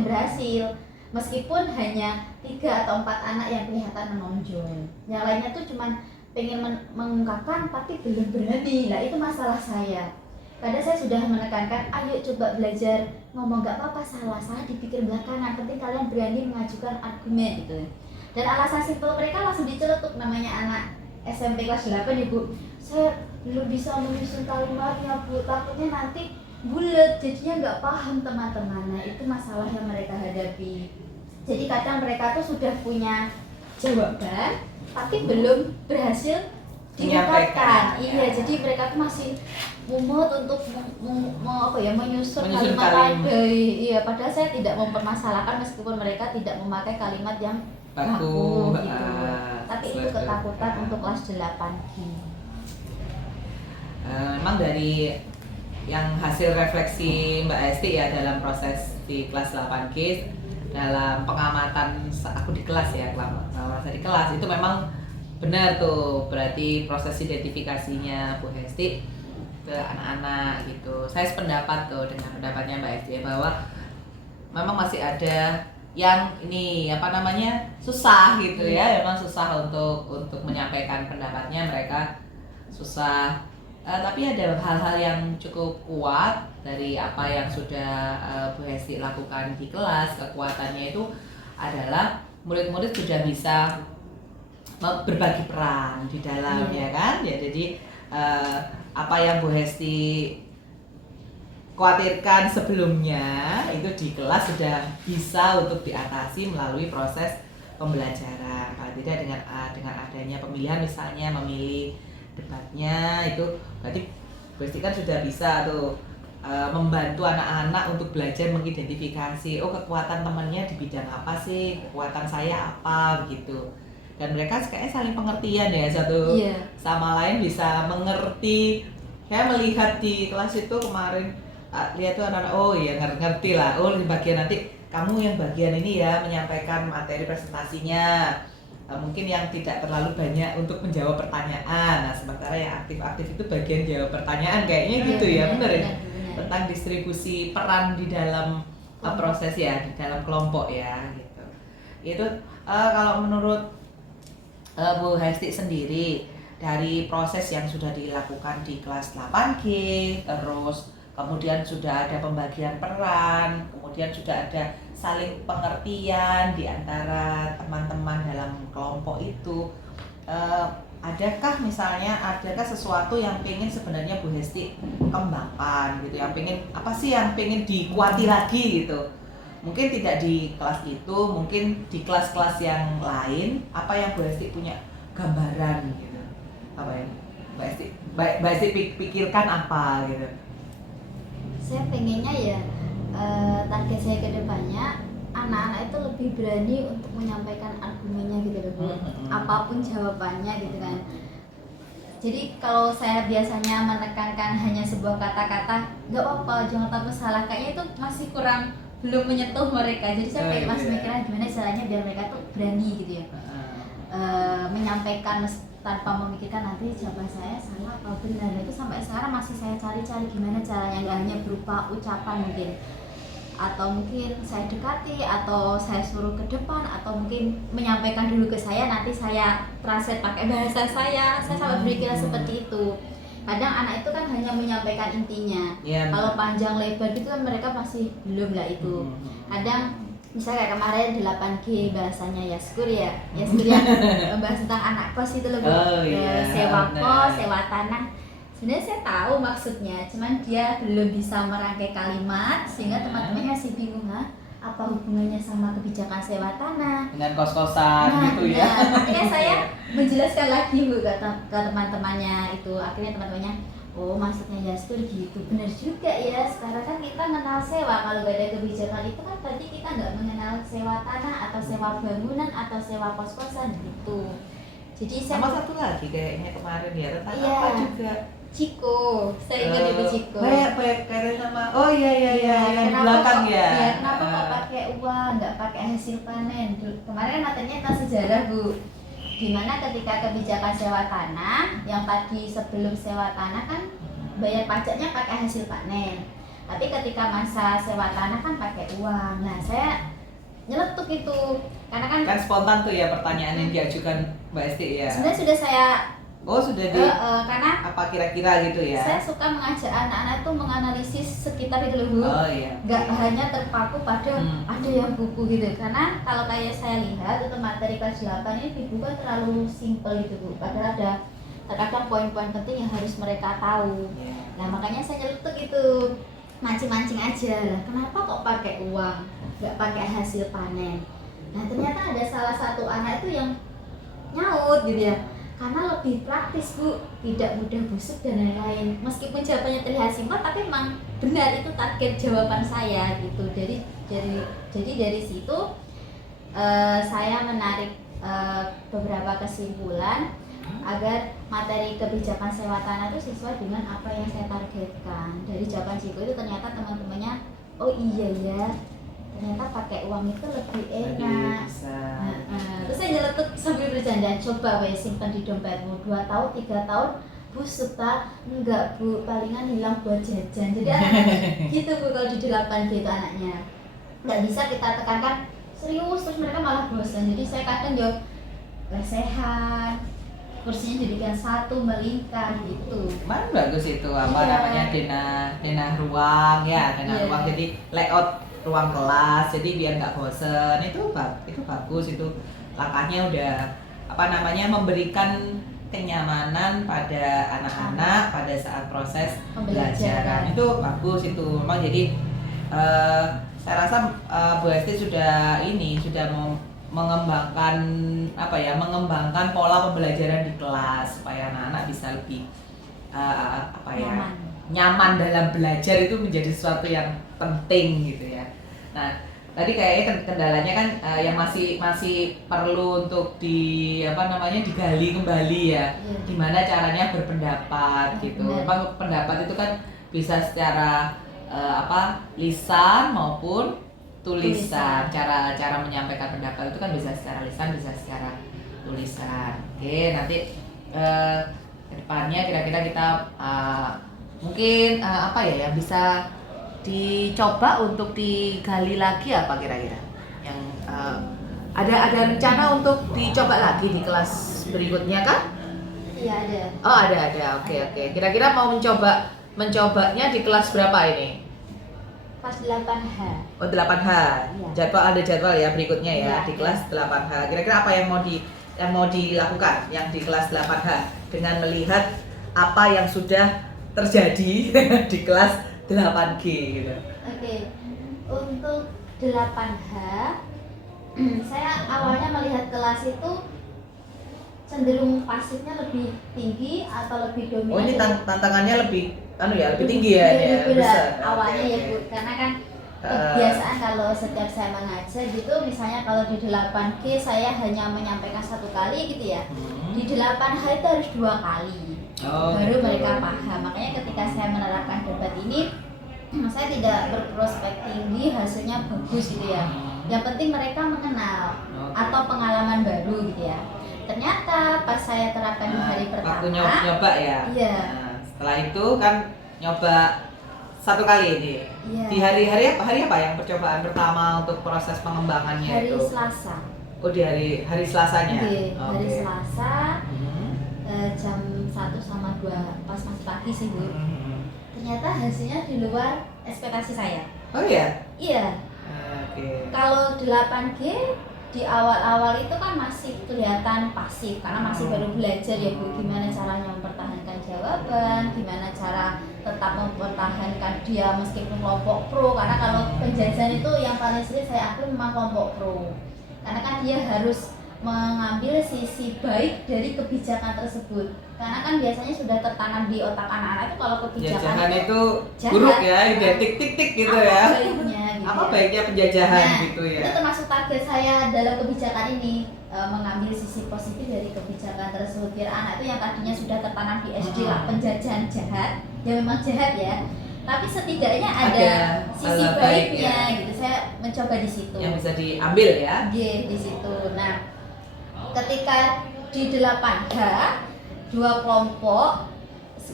berhasil. Meskipun hanya 3 atau 4 anak yang kelihatan menonjol, yang lainnya tuh cuman pengen mengungkapkan tapi belum berani. Lah itu masalah saya. Kadang saya sudah menekankan, ayo coba belajar ngomong, gak apa-apa salah dipikir belakangan, penting kalian berani mengajukan argumen gitu. Dan alasan simpel mereka langsung diceletuk, namanya anak SMP kelas 8 ya Bu. Saya belum bisa menyusun kalimatnya Bu, takutnya nanti bulet, jadinya gak paham teman-teman. Nah itu masalah yang mereka hadapi. Jadi kadang mereka tuh sudah punya jawaban tapi belum berhasil diungkapkan. Menyampaikan, Iya, ya. jadi mereka tuh masih mumet untuk menyusun Menyusun kalimat kalimat. iya, padahal saya tidak mempermasalahkan meskipun mereka tidak memakai kalimat yang baku gitu. Tapi itu sesuai. ketakutan untuk kelas 8G. Memang dari yang hasil refleksi Mbak Esti ya dalam proses di kelas 8G, dalam pengamatan aku di kelas ya, pengamatan saya di kelas itu memang benar tuh, berarti proses identifikasinya Bu Hesti ke anak-anak gitu. Saya sependapat tuh dengan pendapatnya Mbak Esti ya, bahwa memang masih ada yang ini apa namanya susah gitu ya, memang susah untuk menyampaikan pendapatnya, mereka susah. Tapi ada hal-hal yang cukup kuat dari apa yang sudah Bu Hesti lakukan di kelas. Kekuatannya itu adalah murid-murid sudah bisa berbagi peran di dalam ya kan ya. Jadi apa yang Bu Hesti khawatirkan sebelumnya itu di kelas sudah bisa untuk diatasi melalui proses pembelajaran. Paling tidak dengan adanya pemilihan, misalnya memilih debatnya, itu berarti Bu Hesti kan sudah bisa tuh membantu anak-anak untuk belajar mengidentifikasi, oh kekuatan temannya di bidang apa sih, kekuatan saya apa begitu. Dan mereka kayaknya saling pengertian ya, satu sama lain bisa mengerti. Saya melihat di kelas itu kemarin lihat tuh anak-anak, oh ya ngerti lah, oh di bagian nanti kamu yang bagian ini ya menyampaikan materi presentasinya, mungkin yang tidak terlalu banyak untuk menjawab pertanyaan. Nah sementara yang aktif-aktif itu bagian jawab pertanyaan kayaknya gitu ya, benar ya, tentang distribusi peran di dalam proses ya, di dalam kelompok ya gitu. Itu kalau menurut Bu Hesti sendiri, dari proses yang sudah dilakukan di kelas 8G, terus kemudian sudah ada pembagian peran, kemudian sudah ada saling pengertian di antara teman-teman dalam kelompok itu, adakah sesuatu yang pengen sebenarnya Bu Hesti kembangkan gitu, yang pengen apa sih yang pengen dikuati lagi gitu? Mungkin tidak di kelas itu, mungkin di kelas-kelas yang lain, apa yang Bu Hesti punya gambaran gitu, apa yang Mbak Hesti pikirkan apa gitu? Saya pengennya ya target saya ke depannya anak-anak itu lebih berani untuk menyampaikan argumennya gitu loh Bu. Apapun jawabannya gitu kan. Jadi kalau saya biasanya menekankan hanya sebuah kata-kata, nggak apa-apa, jangan takut salah, kayaknya itu masih belum menyentuh mereka. Jadi saya kayak masih mikirnya gimana caranya biar mereka tuh berani gitu ya, menyampaikan tanpa memikirkan nanti jawaban saya salah atau benar. Itu sampai sekarang masih saya cari-cari gimana caranya, nggak hanya berupa ucapan mungkin, atau mungkin saya dekati, atau saya suruh ke depan, atau mungkin menyampaikan dulu ke saya, nanti saya translate pakai bahasa saya sampai berpikiran seperti itu. Kadang anak itu kan hanya menyampaikan intinya, kalau panjang lebar gitu kan mereka masih belum lah itu. Kadang misalnya kayak kemarin 8G bahasanya Yaskur ya membahas tentang anak kos itu loh Bu. Sewa kos, sewa tanah. Sebenarnya saya tahu maksudnya, cuman dia belum bisa merangkai kalimat sehingga teman-temannya masih bingung, apa hubungannya sama kebijakan sewa tanah dengan kos-kosan gitu ya. Akhirnya saya menjelaskan lagi Bu ke teman-temannya itu. Akhirnya teman-temannya, oh maksudnya Yaskur gitu, benar juga ya. Sekarang kan kita mengenal sewa, kalau gak ada kebijakan itu kan berarti kita nggak mengenal sewa tanah atau sewa bangunan atau sewa kos-kosan gitu. Jadi sama satu lagi kayaknya kemarin ya tentang apa juga, Ciko, saya ingat itu Ciko. Baik karena sama, oh iya yang belakang ya. Iya, kenapa kok pakai uang, nggak pakai hasil panen? Kemarin kan materinya tentang sejarah Bu. Dimana ketika kebijakan sewa tanah, yang tadi sebelum sewa tanah kan bayar pajaknya pakai hasil panen. Tapi ketika masa sewa tanah kan pakai uang. Nah saya nyeletuk itu, karena kan spontan tuh ya pertanyaan yang diajukan Mbak Esti ya. Sebenarnya sudah saya sudah karena apa kira-kira gitu ya. Saya suka mengajak anak-anak itu menganalisis sekitar itu loh Bu. Nggak hanya terpaku pada ada yang buku gitu. Karena kalau kayak saya lihat itu materi kelas 8 ini dibuka terlalu simpel gitu Bu. Padahal ada terkadang poin-poin penting yang harus mereka tahu. Nah makanya saya nyeletuk itu, mancing-mancing aja lah. Kenapa kok pakai uang, nggak pakai hasil panen? Nah ternyata ada salah satu anak itu yang nyaut gitu ya, karena lebih praktis Bu, tidak mudah busuk dan lain-lain. Meskipun jawabannya terlihat simpel, tapi memang benar itu target jawaban saya gitu. Jadi dari situ saya menarik beberapa kesimpulan agar materi kebijakan sewa tanah itu sesuai dengan apa yang saya targetkan. Dari jawaban Ciko itu ternyata teman-temannya, oh iya ya, ternyata pakai uang itu lebih enak. Terus saya nyeletuk sambil bercanda, coba weh simpan di dompetmu 2 tahun, 3 tahun busuk tak? Enggak Bu, palingan hilang buat jajan. Jadi anak-anak gitu Bu kalau di 8G itu anaknya. Nggak bisa kita tekankan serius, terus mereka malah bosan. Jadi saya kadang jawab lesehan, kursinya jadikan satu melingkar gitu. Kemarin bagus itu apa Iya. namanya denah ruang ya, denah Iya. ruang, jadi layout ruang kelas, jadi biar nggak bosen. Itu bagus, itu langkahnya udah apa namanya memberikan kenyamanan pada anak-anak pada saat proses pembelajaran. Itu bagus itu memang. Jadi saya rasa Bu Esti sudah mengembangkan pola pembelajaran di kelas supaya anak-anak bisa lebih nyaman dalam belajar. Itu menjadi sesuatu yang penting gitu ya. Nah tadi kayaknya kendalanya kan yang masih perlu untuk digali kembali ya. Gimana caranya berpendapat gitu. Memang pendapat itu kan bisa secara lisan maupun tulisan. Cara menyampaikan pendapat itu kan bisa secara lisan, bisa secara tulisan. Oke, nanti kedepannya kira-kira kita mungkin yang bisa dicoba untuk digali lagi apa kira-kira yang ada rencana untuk dicoba lagi di kelas berikutnya kan? Iya ada. Oh ada. Oke. Kira-kira mau mencobanya di kelas berapa ini? Pas 8H. Oh 8H. Iya. Ada jadwal ya berikutnya ya Iya, di kelas 8H. Kira-kira apa yang mau dilakukan yang di kelas 8H dengan melihat apa yang sudah terjadi di kelas 8G gitu. Oke. Untuk 8H saya awalnya melihat kelas itu cenderung pasifnya lebih tinggi atau lebih dominan. Oh ini tantangannya lebih tinggi ya, lebih berat besar. awalnya Oke. ya Bu, karena kan kebiasaan kalau setiap saya mengajar gitu, misalnya kalau di 8G saya hanya menyampaikan 1 kali gitu ya, di 8H itu harus 2 kali baru gitu. mereka paham. Makanya ketika saya menerapkan debat ini saya tidak berprospek tinggi hasilnya bagus gitu ya, yang penting mereka mengenal atau pengalaman baru gitu ya. Ternyata pas saya terapkan di hari pertama, waktu nyoba ya. Iya. Nah, setelah itu kan nyoba 1 kali ini. Iya. Di hari apa yang percobaan pertama untuk proses pengembangannya hari itu? Selasa. Oh di hari Selasanya. Oke, hari Oke. Selasa Hmm. jam 1 sama 2 pas masih pagi sih Bu. Hmm. Ternyata hasilnya di luar ekspektasi saya. Oh iya. Iya. Oke. Kalau 8G di awal-awal itu kan masih kelihatan pasif karena masih baru belajar ya Bu, gimana caranya mempertahankan jawaban, gimana cara tetap mempertahankan dia meskipun kelompok pro, karena kalau penjajahan itu yang paling sulit saya akui memang kelompok pro, karena kan dia harus mengambil sisi baik dari kebijakan tersebut, karena kan biasanya sudah tertanam di otak anak-anak itu kalau kebijakan Penjajahan itu jahat. buruk ya, identik tik-tik gitu apa ya. baiknya gitu Apa ya. baiknya penjajahan Nah, gitu ya. itu termasuk target saya dalam kebijakan ini, mengambil sisi positif dari kebijakan tersebut. Biar anak itu yang tadinya sudah tertanam di SD lah penjajahan jahat, ya memang jahat ya, tapi setidaknya ada sisi hal baiknya baiknya. gitu. Saya mencoba di situ. Yang bisa diambil ya. Di situ. Nah, ketika di 8H 2 kelompok,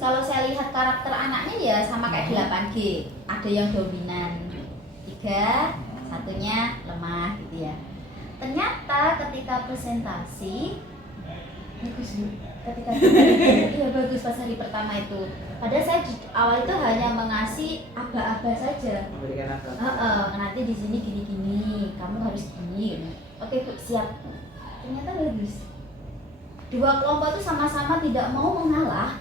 kalau saya lihat karakter anaknya ya sama kayak 8G, ada yang dominan 3, satunya lemah gitu ya. Ternyata ketika presentasi bagus Bu. Ketika iya bagus pas hari pertama itu. Padahal saya di awal itu hanya mengasih aba-aba saja. Memberikan apa? Nanti di sini gini-gini, kamu harus gini. Oke Bu, siap. Ternyata bagus. 2 kelompok itu sama-sama tidak mau mengalah.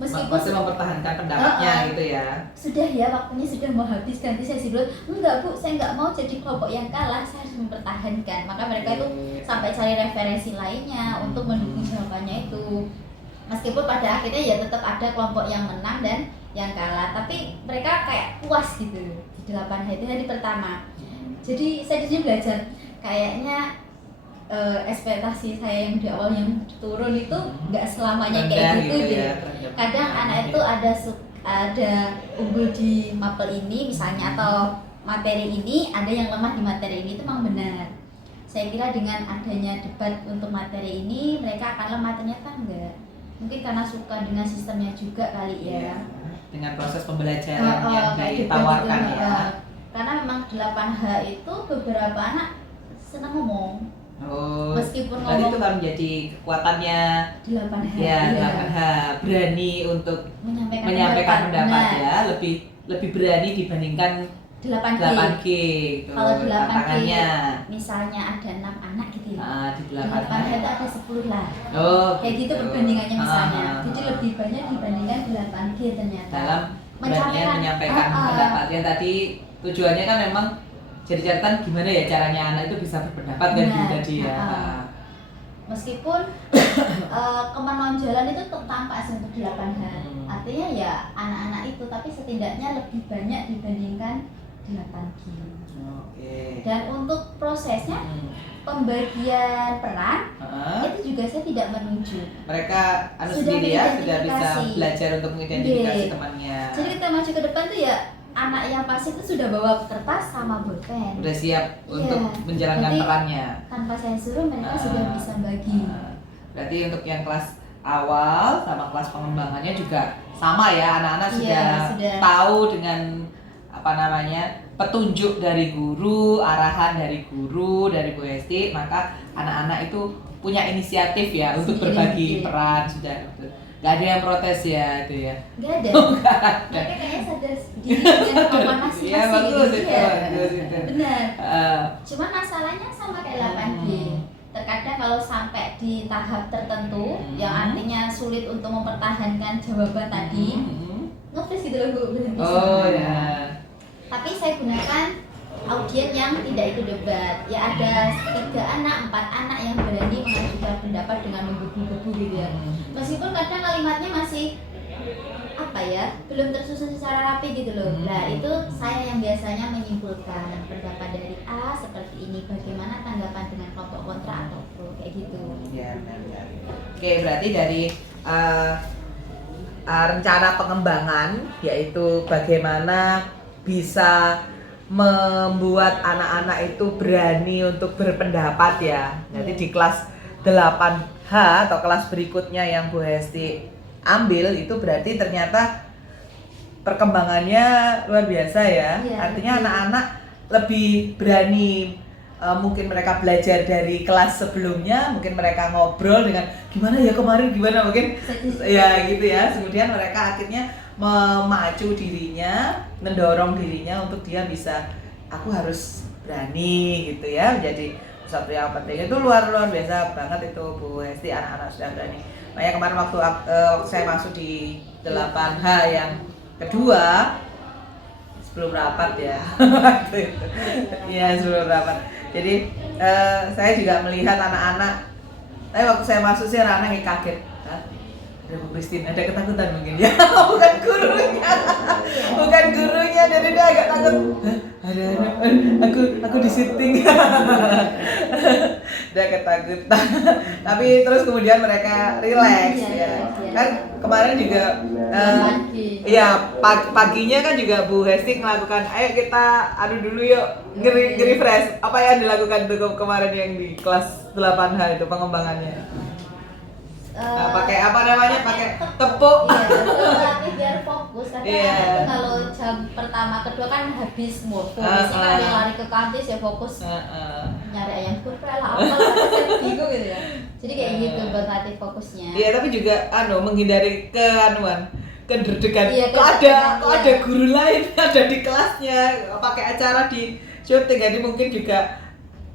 Meskipun masih mempertahankan pendapatnya gitu ya. sudah ya waktunya sudah mau habis ganti sesi dulu, enggak Bu, saya enggak mau jadi kelompok yang kalah, saya harus mempertahankan. Maka mereka itu sampai cari referensi lainnya untuk mendukung jawabannya itu. Meskipun pada akhirnya ya tetap ada kelompok yang menang dan yang kalah, tapi mereka kayak puas gitu di 8 hari itu hari pertama. Jadi saya di sini belajar kayaknya ekspektasi saya yang di awal yang turun itu nggak selamanya kayak gitu ya. Kadang anak itu ada unggul di mapel ini misalnya atau materi ini, ada yang lemah di materi ini, itu memang benar. Saya kira dengan adanya debat untuk materi ini mereka akan lemah, ternyata enggak. Mungkin karena suka dengan sistemnya juga kali ya. Dengan proses pembelajaran yang ditawarkan gitu, ya. Karena memang 8H itu beberapa anak senang ngomong. Oh, Meskipun berarti ngomong itu kan menjadi kekuatannya 8H. ya, 8H berani untuk menyampaikan pendapat Nah, ya, lebih berani dibandingkan 8G. 8G gitu. Kalau 8G tantangannya. misalnya ada 6 anak gitu ya. Di Di 8H 8H itu ada 10 lah. Oh, Kayak gitu perbandingannya misalnya. Ah. Jadi lebih banyak dibandingkan 8G ternyata. dalam berani menyampaikan pendapat. Yang tadi tujuannya kan memang jadi catatan gimana ya caranya anak itu bisa berpendapat kan gitu tadi ya. Meskipun kemenonjolan itu tampak sih untuk 8H. Artinya ya anak-anak itu, tapi setidaknya lebih banyak dibandingkan 8G. Oke. Dan untuk prosesnya pembagian peran itu juga saya tidak menuju. Mereka Sudah sendiri ya sudah bisa mengidentifikasi. belajar untuk mengidentifikasi Iya. temannya. Jadi kita maju ke depan tuh ya anak yang pasif itu sudah bawa kertas sama bolpen. Udah siap untuk Iya. menjalankan Jadi, perannya. Tanpa saya suruh mereka sudah bisa bagi. Berarti untuk yang kelas awal sama kelas pengembangannya juga sama ya, anak-anak Iya, sudah sudah. tahu dengan apa namanya petunjuk dari guru, arahan dari guru, dari Bu Hesti, maka anak-anak itu punya inisiatif ya untuk Sendiri, berbagi iya. peran sudah. Gak ada yang protes ya itu ya. Nggak ada. Mereka kayaknya sadar diri dengan kemampuan masing-masing. Iya bagus gitu itu, ya. bagus itu. Benar. Eh, Cuma masalahnya sama kayak 8G. Terkadang kalau sampai di tahap tertentu yang artinya sulit untuk mempertahankan jawaban tadi, nge-freeze gitu loh Bu, berhenti Oh semua. ya. Tapi saya gunakan audien yang tidak ikut debat. Ya ada 3 anak, 4 anak yang berani mengajukan pendapat dengan menggebu-gebu gitu ya. Meskipun kadang kalimatnya masih apa ya, belum tersusun secara rapi gitu loh. Nah itu saya yang biasanya menyimpulkan pendapat dari A seperti ini, bagaimana tanggapan dengan kelompok kontra atau pro kayak gitu. Ya, benar. Oke, berarti dari rencana pengembangan yaitu bagaimana bisa membuat anak-anak itu berani untuk berpendapat ya. Nanti di kelas 8H atau kelas berikutnya yang Bu Hesti ambil itu berarti ternyata perkembangannya luar biasa ya. Iya, Artinya lebih. anak-anak lebih berani. Mungkin mereka belajar dari kelas sebelumnya, mungkin mereka ngobrol dengan gimana ya kemarin gimana mungkin ya gitu ya. Kemudian mereka akhirnya memacu dirinya, mendorong dirinya untuk dia bisa aku harus berani gitu ya, menjadi sesuatu yang penting. Itu luar biasa banget itu Bu Hesti, anak-anak sudah berani. Makanya kemarin waktu saya masuk di 8H yang kedua sebelum rapat ya. Iya sebelum rapat. Jadi saya juga melihat anak-anak. Tapi waktu saya masuk sih anak-anak kaget. Hah? Ada Bu Christine, ada ketakutan mungkin ya. Bukan gurunya, jadi dia agak takut. Hah? Ada aku di syuting. Dia ketakutan. Tapi terus kemudian mereka relax ya. Kan kemarin juga iya paginya kan juga Bu Hesti melakukan ayo kita adu dulu yuk nge-refresh. Apa yang dilakukan tuh kemarin yang di kelas 8H itu pengembangannya? Pakai apa namanya? Pakai tepuk. Iya, tapi biar fokus. Karena Iya. itu kalau jam pertama, kedua kan habis mood. Biasanya kan ada yang lari ke kantin ya fokus nyari ayam geprek lah apa lah, saya bingung gitu ya. Jadi kayak gitu buat latih fokusnya. Iya, tapi juga menghindari kederdekan. Iya, Kok kederdekan, ada iya. guru lain ada di kelasnya pakai acara di syuting, jadi mungkin juga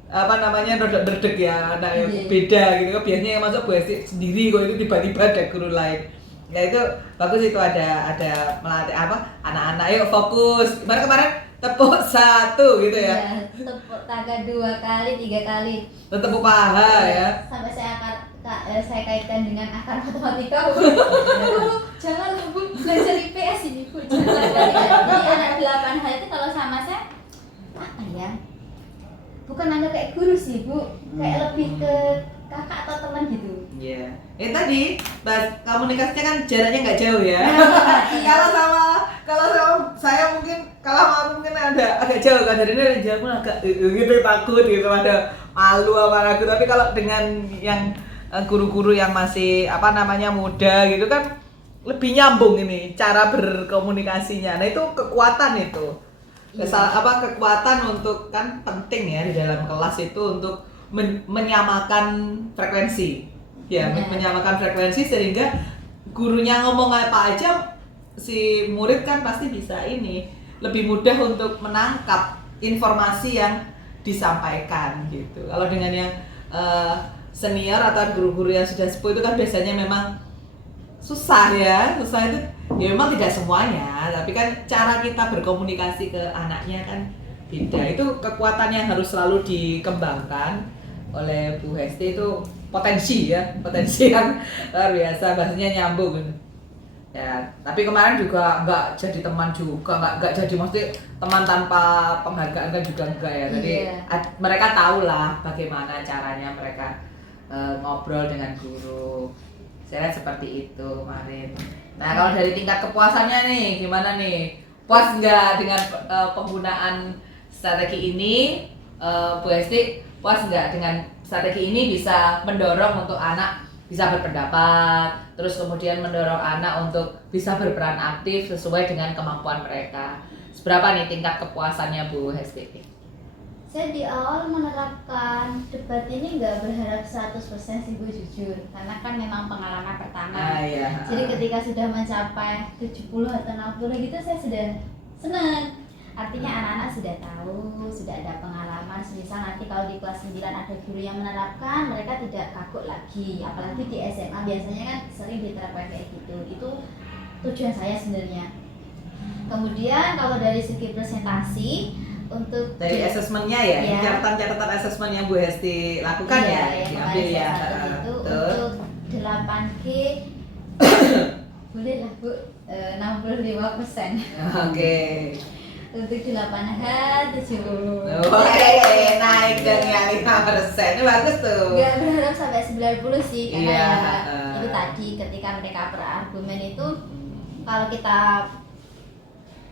rodok derdek ya, anak yang Iya. beda gitu. Biasanya yang masuk Bu Hesti sendiri, kok itu tiba-tiba ada guru lain. Ya itu bagus, itu ada melatih apa anak-anak yuk fokus. Kemarin tepuk 1 gitu ya. Iya, tepuk tangan 2 kali, 3 kali. Tepuk paha ya. Sampai saya kaitkan dengan akar matematika. Jangan Bu, belajar IPS ini Bu. Jangan. Jadi anak 8 hal itu kalau sama saya apa ya? Bukan hanya kayak guru sih Bu, kayak lebih ke kakak atau teman gitu. Iya. Tadi komunikasinya kan jaraknya nggak jauh ya. Kalau sama saya mungkin agak jauh kan, dari ini jauh pun agak gitu, takut gitu, ada malu apa ragu. Tapi kalau dengan yang guru-guru yang masih muda gitu kan lebih nyambung ini cara berkomunikasinya. Nah itu kekuatan itu. Kekuatan untuk kan penting ya di dalam kelas itu untuk menyamakan frekuensi. Ya, menyamakan frekuensi sehingga gurunya ngomong apa aja si murid kan pasti bisa ini lebih mudah untuk menangkap informasi yang disampaikan gitu. Kalau dengan yang senior atau guru-guru yang sudah sepuh itu kan biasanya memang susah itu ya memang tidak semuanya, tapi kan cara kita berkomunikasi ke anaknya kan beda. Itu kekuatan yang harus selalu dikembangkan oleh Bu Hesti, itu potensi yang luar biasa, bahasanya nyambung ya. Tapi kemarin juga nggak jadi teman juga, nggak jadi maksudnya teman tanpa penghargaan kan juga enggak ya. Jadi mereka tahu lah bagaimana caranya mereka ngobrol dengan guru. Saya lihat seperti itu kemarin. Nah kalau dari tingkat kepuasannya nih gimana nih, puas nggak dengan penggunaan strategi ini? Bu Hesti puas nggak dengan strategi ini bisa mendorong untuk anak bisa berpendapat, terus kemudian mendorong anak untuk bisa berperan aktif sesuai dengan kemampuan mereka. Seberapa nih tingkat kepuasannya Bu Hesti? Saya di awal menerapkan debat ini nggak berharap 100% sih Bu, jujur, karena kan memang pengalaman pertama. Iya. Jadi ketika sudah mencapai 70 atau 60 gitu saya sudah senang. Artinya anak-anak sudah tahu, sudah ada pengalaman. Misal nanti kalau di kelas 9 ada guru yang menerapkan, mereka tidak kaku lagi. Apalagi di SMA biasanya kan sering diterapkan kayak gitu. Itu tujuan saya sebenarnya. Kemudian kalau dari segi presentasi, untuk dari asesmennya ya, catatan asesmen yang Bu Hesti lakukan diambil ya. Itu untuk 8G boleh lah Bu, 65%. Oke. Untuk 8H 70. Naik dengan 5%, ini bagus tuh. Nggak berharap sampai 90 sih, karena itu tadi ketika mereka berargumen itu, kalau kita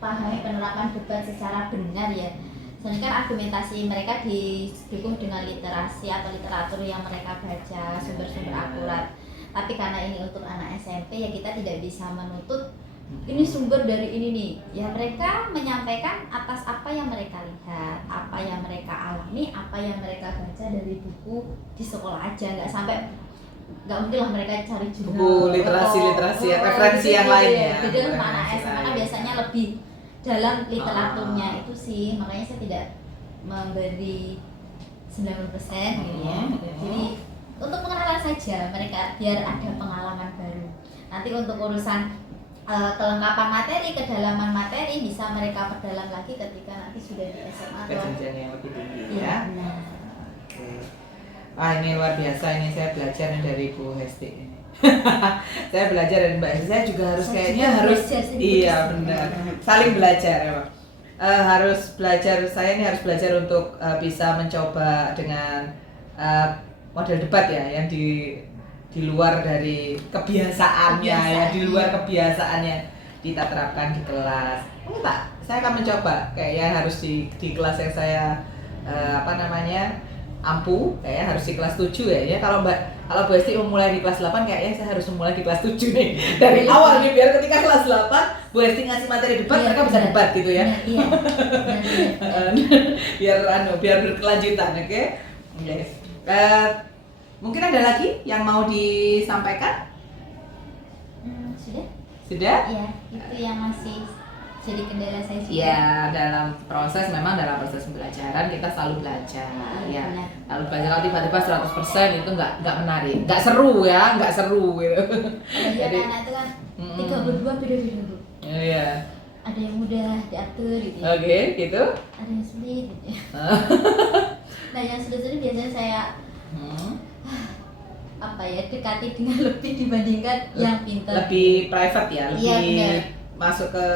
pahami penerapan debat secara benar ya, soalnya kan argumentasi mereka didukung dengan literasi atau literatur yang mereka baca, sumber-sumber akurat. Tapi karena ini untuk anak SMP ya kita tidak bisa menuntut ini sumber dari ini nih. Ya mereka menyampaikan atas apa yang mereka lihat, apa yang mereka alami, apa yang mereka baca dari buku di sekolah aja. Nggak mungkin lah mereka cari jurnal buku literasi referensi yang lainnya. Beda sama anak SMA kan biasanya lebih dalam literaturnya itu sih, makanya saya tidak memberi 90% gitu ya. Jadi untuk pengenalan saja mereka biar ada pengalaman baru. Nanti untuk urusan kelengkapan materi, kedalaman materi bisa mereka perdalam lagi ketika nanti sudah di SMA atau jenjang yang lebih tinggi ya. Oke. Wah ini luar biasa, ini saya belajar dari Bu Hesti ini. Saya belajar dari Mbak Hesti, saya juga harus iya benar, saling belajar ya Pak. Harus belajar, saya ini harus belajar untuk bisa mencoba dengan model debat ya, yang di luar dari kebiasaannya di luar kebiasaannya kita terapkan di kelas. Saya akan mencoba kayaknya harus di kelas yang saya ampuh, kayaknya harus di kelas 7 ya. Kalau Bu Hesti memulai di kelas 8 kayaknya saya harus memulai di kelas 7 nih. Dari awal nih biar ketika kelas 8 Bu Hesti ngasih materi debat mereka bisa debat gitu ya. Biar berkelanjutan, oke? Mungkin ada lagi yang mau disampaikan? Sudah? Sudah? Iya, itu yang masih jadi kendala saya juga. Ya, dalam proses pembelajaran kita selalu belajar. Ya, Benar. lalu belajar kalau tiba-tiba 100% itu nggak menarik, nggak seru ya, nggak seru gitu. Apalagi anak-anak itu kan 32 beda-beda Bu. Iya. Ada yang mudah diatur gitu ya. Oke, gitu. Ada yang sulit gitu ya. Nah yang sulit-sulit biasanya saya dekati dengan lebih dibandingkan yang pintar. Lebih private ya, Iya, lebih benar. masuk ke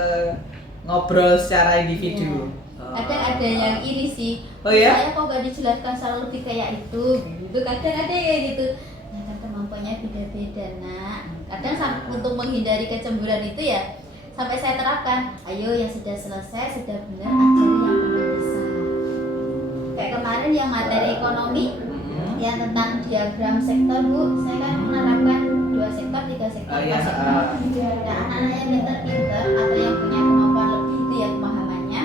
ngobrol secara individu. Kadang ada yang iri sih. Oh ya? Saya kok gak dijelaskan secara lebih kayak itu gitu. Kadang ada kayak gitu. Ya kan kemampuannya beda-beda nak. Kadang untuk menghindari kecemburuan itu ya sampai saya terapkan. Ayo yang sudah selesai, sudah benar, ajari yang belum bisa. Kayak kemarin yang materi ekonomi, yang tentang diagram sektor Bu, saya kan menerapkan 2 sektor, 3 sektor, Oh, 4 iya. sektor. Nah anak-anak yang pintar-pintar atau yang punya kemampuan lebih itu ya pemahamannya,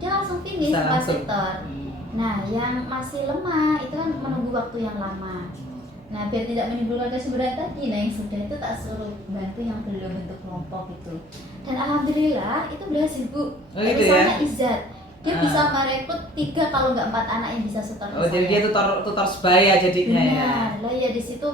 dia langsung finish Bisa 4 langsung. sektor. Nah yang masih lemah itu kan menunggu waktu yang lama. Nah biar tidak menimbulkan kecemburuan tadi, nah yang sudah itu tak suruh bantu yang belum bentuk kelompok itu. Dan alhamdulillah itu berhasil Bu. Oh, gitu Misalnya ya? Izzat, dia Ah. bisa merekrut 3 kalau nggak 4 anak yang bisa setor ke Oh, jadi dia tutor sebaya jadinya ya. Benar, lah ya di situ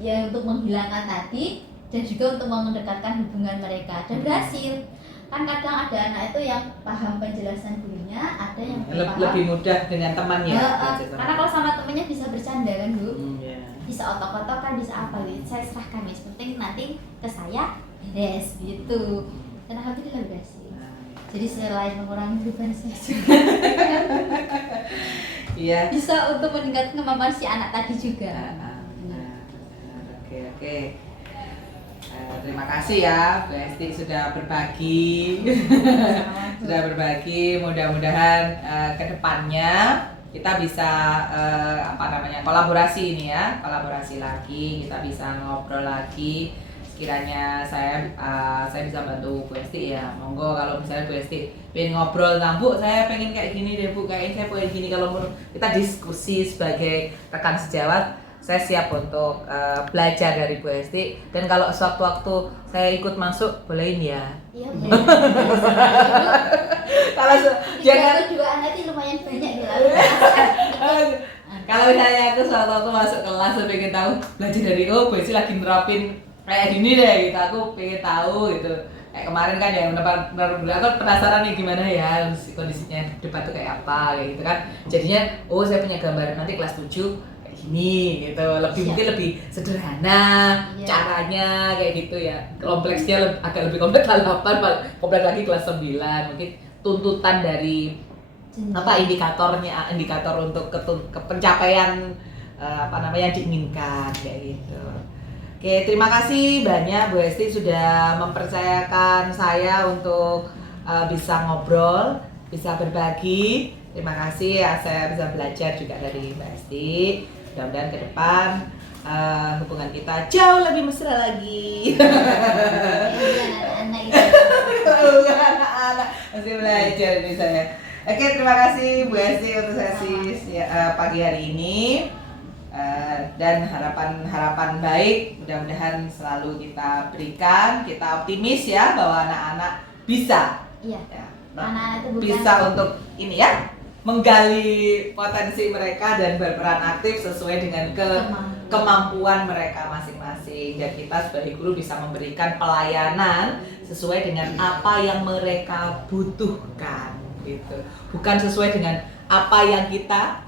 ya untuk menghilangkan tadi dan juga untuk mendekatkan hubungan mereka dan berhasil. Kan kadang ada anak itu yang paham penjelasan gurunya, ada yang paham. Lebih mudah dengan temannya. belajar sama Karena kalau sama temennya bisa bercanda kan Bu, iya. bisa otok-otokan, bisa apa gitu. Saya serahkan yang penting nanti ke saya beres gitu. Dan alhamdulillah berhasil. Jadi selain mengurangi beban saya juga Iya. bisa untuk meningkatkan kemampuan si anak tadi juga. Oke. Terima kasih ya Bu Esti sudah berbagi. Sudah berbagi. Mudah-mudahan kedepannya kita bisa kolaborasi ini ya, kolaborasi lagi, kita bisa ngobrol lagi. Sekiranya saya bisa bantu Bu Esti ya, monggo. Kalau misalnya Bu Esti pengen ngobrol tentang Bu, saya pengen kayak gini deh Bu, kayaknya saya pengen gini. Kalau kita diskusi sebagai rekan sejawat, saya siap untuk belajar dari Bu Esti. Dan kalau sewaktu-waktu saya ikut masuk, bolehin ya. Iya benar. Kalau jangan Juga anak itu lumayan banyak gitu. kalau misalnya aku sewaktu-waktu masuk kelas, saya pengen tahu belajar dari Bu Esti lagi nerapin kayak gini deh gitu, aku pengen tahu gitu. Kayak kemarin kan yang aku penasaran nih gimana ya kondisinya debat tuh kayak apa kayak gitu kan. Jadinya saya punya gambaran nanti kelas 7 kayak gini gitu. Mungkin lebih sederhana caranya kayak gitu ya. Kompleksnya agak lebih kompleks kelas 8, kompleks lagi kelas 9. Mungkin tuntutan dari indikator untuk pencapaian yang diinginkan kayak gitu. Oke, terima kasih banyak Bu Esti sudah mempercayakan saya untuk bisa ngobrol, bisa berbagi. Terima kasih ya, saya bisa belajar juga dari Mbak Esti. Mudah-mudahan ke depan hubungan kita jauh lebih mesra lagi. Anak-anak itu. Anak-anak masih belajar nih saya. Oke, terima kasih Bu Esti untuk sesi pagi hari ini. Dan harapan baik mudah-mudahan selalu kita berikan, kita optimis ya bahwa anak-anak bisa Iya. ya, Anak-anak itu bukan bisa untuk ini ya menggali potensi mereka dan berperan aktif sesuai dengan kemampuan mereka masing-masing, dan kita sebagai guru bisa memberikan pelayanan sesuai dengan apa yang mereka butuhkan gitu, bukan sesuai dengan apa yang kita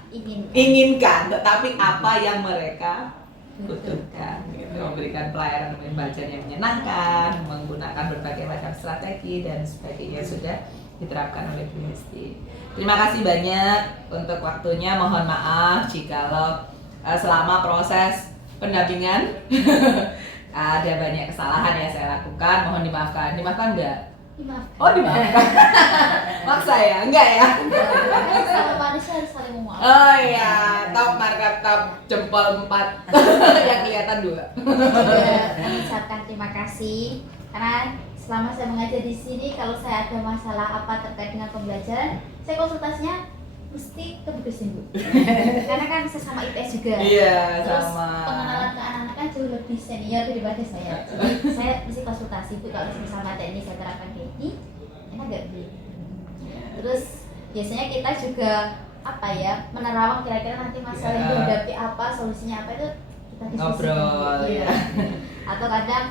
inginkan, tetapi apa yang mereka butuhkan gitu. Memberikan pelayanan pembelajaran yang menyenangkan, menggunakan berbagai macam strategi dan sebagainya sudah diterapkan oleh Bu Esti. Terima kasih banyak untuk waktunya. Mohon maaf jikalau selama proses pendampingan ada banyak kesalahan yang saya lakukan. Mohon dimaafkan. Dimaafkan enggak? dimaafkan. Oh, dimaafkan. Maksa ya? Enggak ya? Sama manusia harus saling memaafkan. Oh iya, top markup top jempol 4 yang kelihatan 2. Juga mengucapkan terima kasih karena selama saya mengajar di sini, kalau saya ada masalah apa terkait dengan pembelajaran, saya konsultasinya mesti ke Bu Christine, Bu. Karena kan sesama IPS juga. Iya, Terus sama. pengenalan ke anak-anak kan jauh lebih senior daripada saya. Jadi saya mesti konsultasi, Bu, kalau misal materi ini saya terapkan kayak ini, enak gak Bu? Terus biasanya kita juga apa ya, menerawang kira-kira nanti masalah yang dihadapi apa, solusinya apa, itu kita diskusikan. Ngobrol, Iya. Atau kadang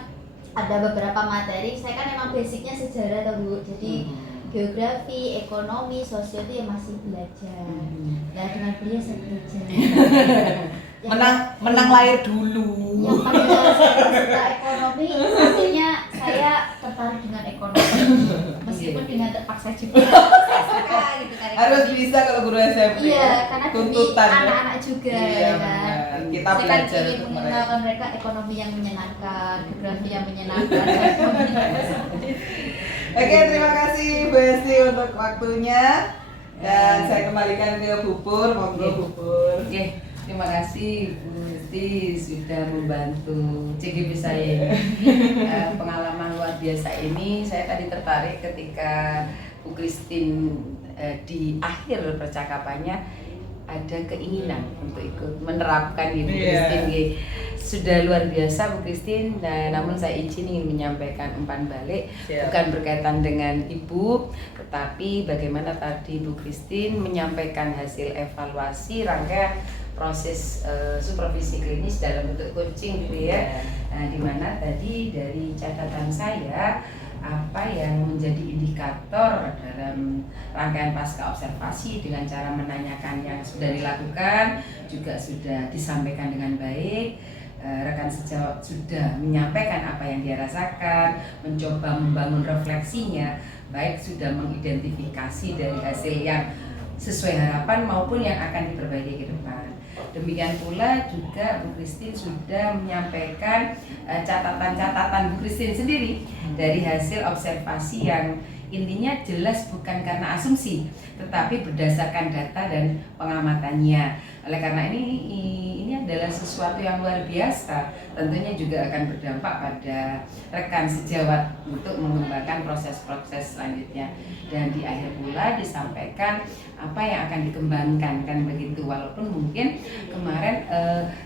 ada beberapa materi, saya kan emang basicnya sejarah tuh Bu, jadi geografi, ekonomi, sosial itu ya masih belajar. Nah dengan beliau saya belajar. Menang lahir dulu. Yang padahal saya suka ekonomi, akhirnya saya tertarik dengan ekonomi. Meskipun dengan terpaksa juga. Saya suka gitu kan. Harus bisa kalau guru SMP. Iya, karena demi tuntutan ya. anak-anak juga Iya, ya kan. benar. Kita Saya kan belajar ingin untuk mengenalkan mereka ekonomi yang menyenangkan, geografi yang menyenangkan. Oke, terima kasih Bu Esti untuk waktunya. Dan saya kembalikan ke Bupur, monggo Bupur. Oke, terima kasih Bu Esti sudah membantu CGP saya. Pengalaman luar biasa ini saya tadi tertarik ketika Bu Christine di akhir percakapannya ada keinginan untuk ikut menerapkan Bu Christine. Sudah luar biasa Bu Christine. Namun saya izin ingin menyampaikan umpan balik, bukan berkaitan dengan Ibu, tetapi bagaimana tadi Bu Christine menyampaikan hasil evaluasi rangkaian proses supervisi klinis dalam bentuk coaching gitu ya. Nah, di mana tadi dari catatan saya apa yang menjadi indikator dalam rangkaian pasca observasi dengan cara menanyakan yang sudah dilakukan juga sudah disampaikan dengan baik. Rekan sejawat sudah menyampaikan apa yang dia rasakan, mencoba membangun refleksinya, baik sudah mengidentifikasi dari hasil yang sesuai harapan maupun yang akan diperbaiki ke depan. Demikian pula juga Bu Christine sudah menyampaikan catatan-catatan Bu Christine sendiri dari hasil observasi yang intinya jelas bukan karena asumsi, tetapi berdasarkan data dan pengamatannya. Oleh karena ini adalah sesuatu yang luar biasa, tentunya juga akan berdampak pada rekan sejawat untuk mengembangkan proses-proses selanjutnya. Dan di akhir pula disampaikan apa yang akan dikembangkan, kan begitu. Walaupun mungkin kemarin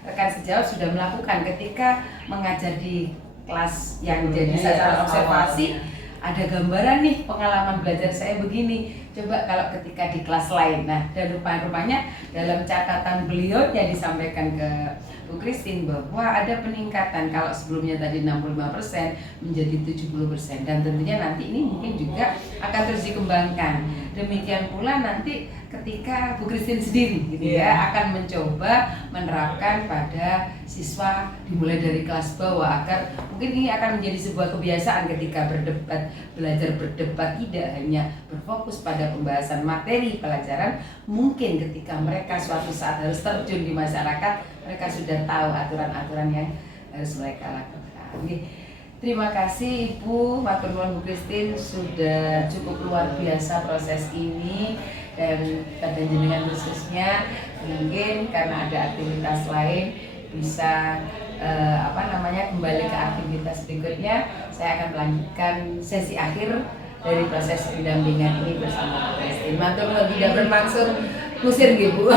rekan sejawat sudah melakukan ketika mengajar di kelas yang jadi sasaran observasi, ada gambaran nih pengalaman belajar saya begini. Coba kalau ketika di kelas lain. Nah, dan rupanya dalam catatan beliau yang disampaikan ke Bu Christine bahwa ada peningkatan, kalau sebelumnya tadi 65% menjadi 70%, dan tentunya nanti ini mungkin juga akan terus dikembangkan. Demikian pula nanti ketika Bu Christine sendiri gitu ya akan mencoba menerapkan pada siswa dimulai dari kelas bawah, agar mungkin ini akan menjadi sebuah kebiasaan ketika berdebat, belajar berdebat tidak hanya berfokus pada pembahasan materi pelajaran, mungkin ketika mereka suatu saat harus terjun di masyarakat, mereka sudah tahu aturan-aturan yang harus mereka lakukan. Terima kasih Ibu, matur nuwun Bu Christine, sudah cukup luar biasa proses ini, dan pada jenengan khususnya mungkin karena ada aktivitas lain bisa kembali ke aktivitas berikutnya. Saya akan melanjutkan sesi akhir dari proses pendampingan ini bersama Bu Christine. Matur nuwun, tidak bermaksud kusir gitu Bu.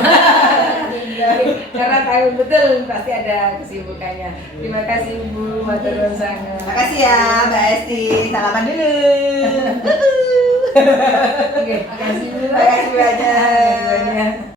Karena tahu betul pasti ada kesibukannya. Terima kasih Bu, matur nuwun sangat. Terima kasih ya Mbak Esti. Salaman dulu. Oke, terima kasih Bu. Terima kasih banyak.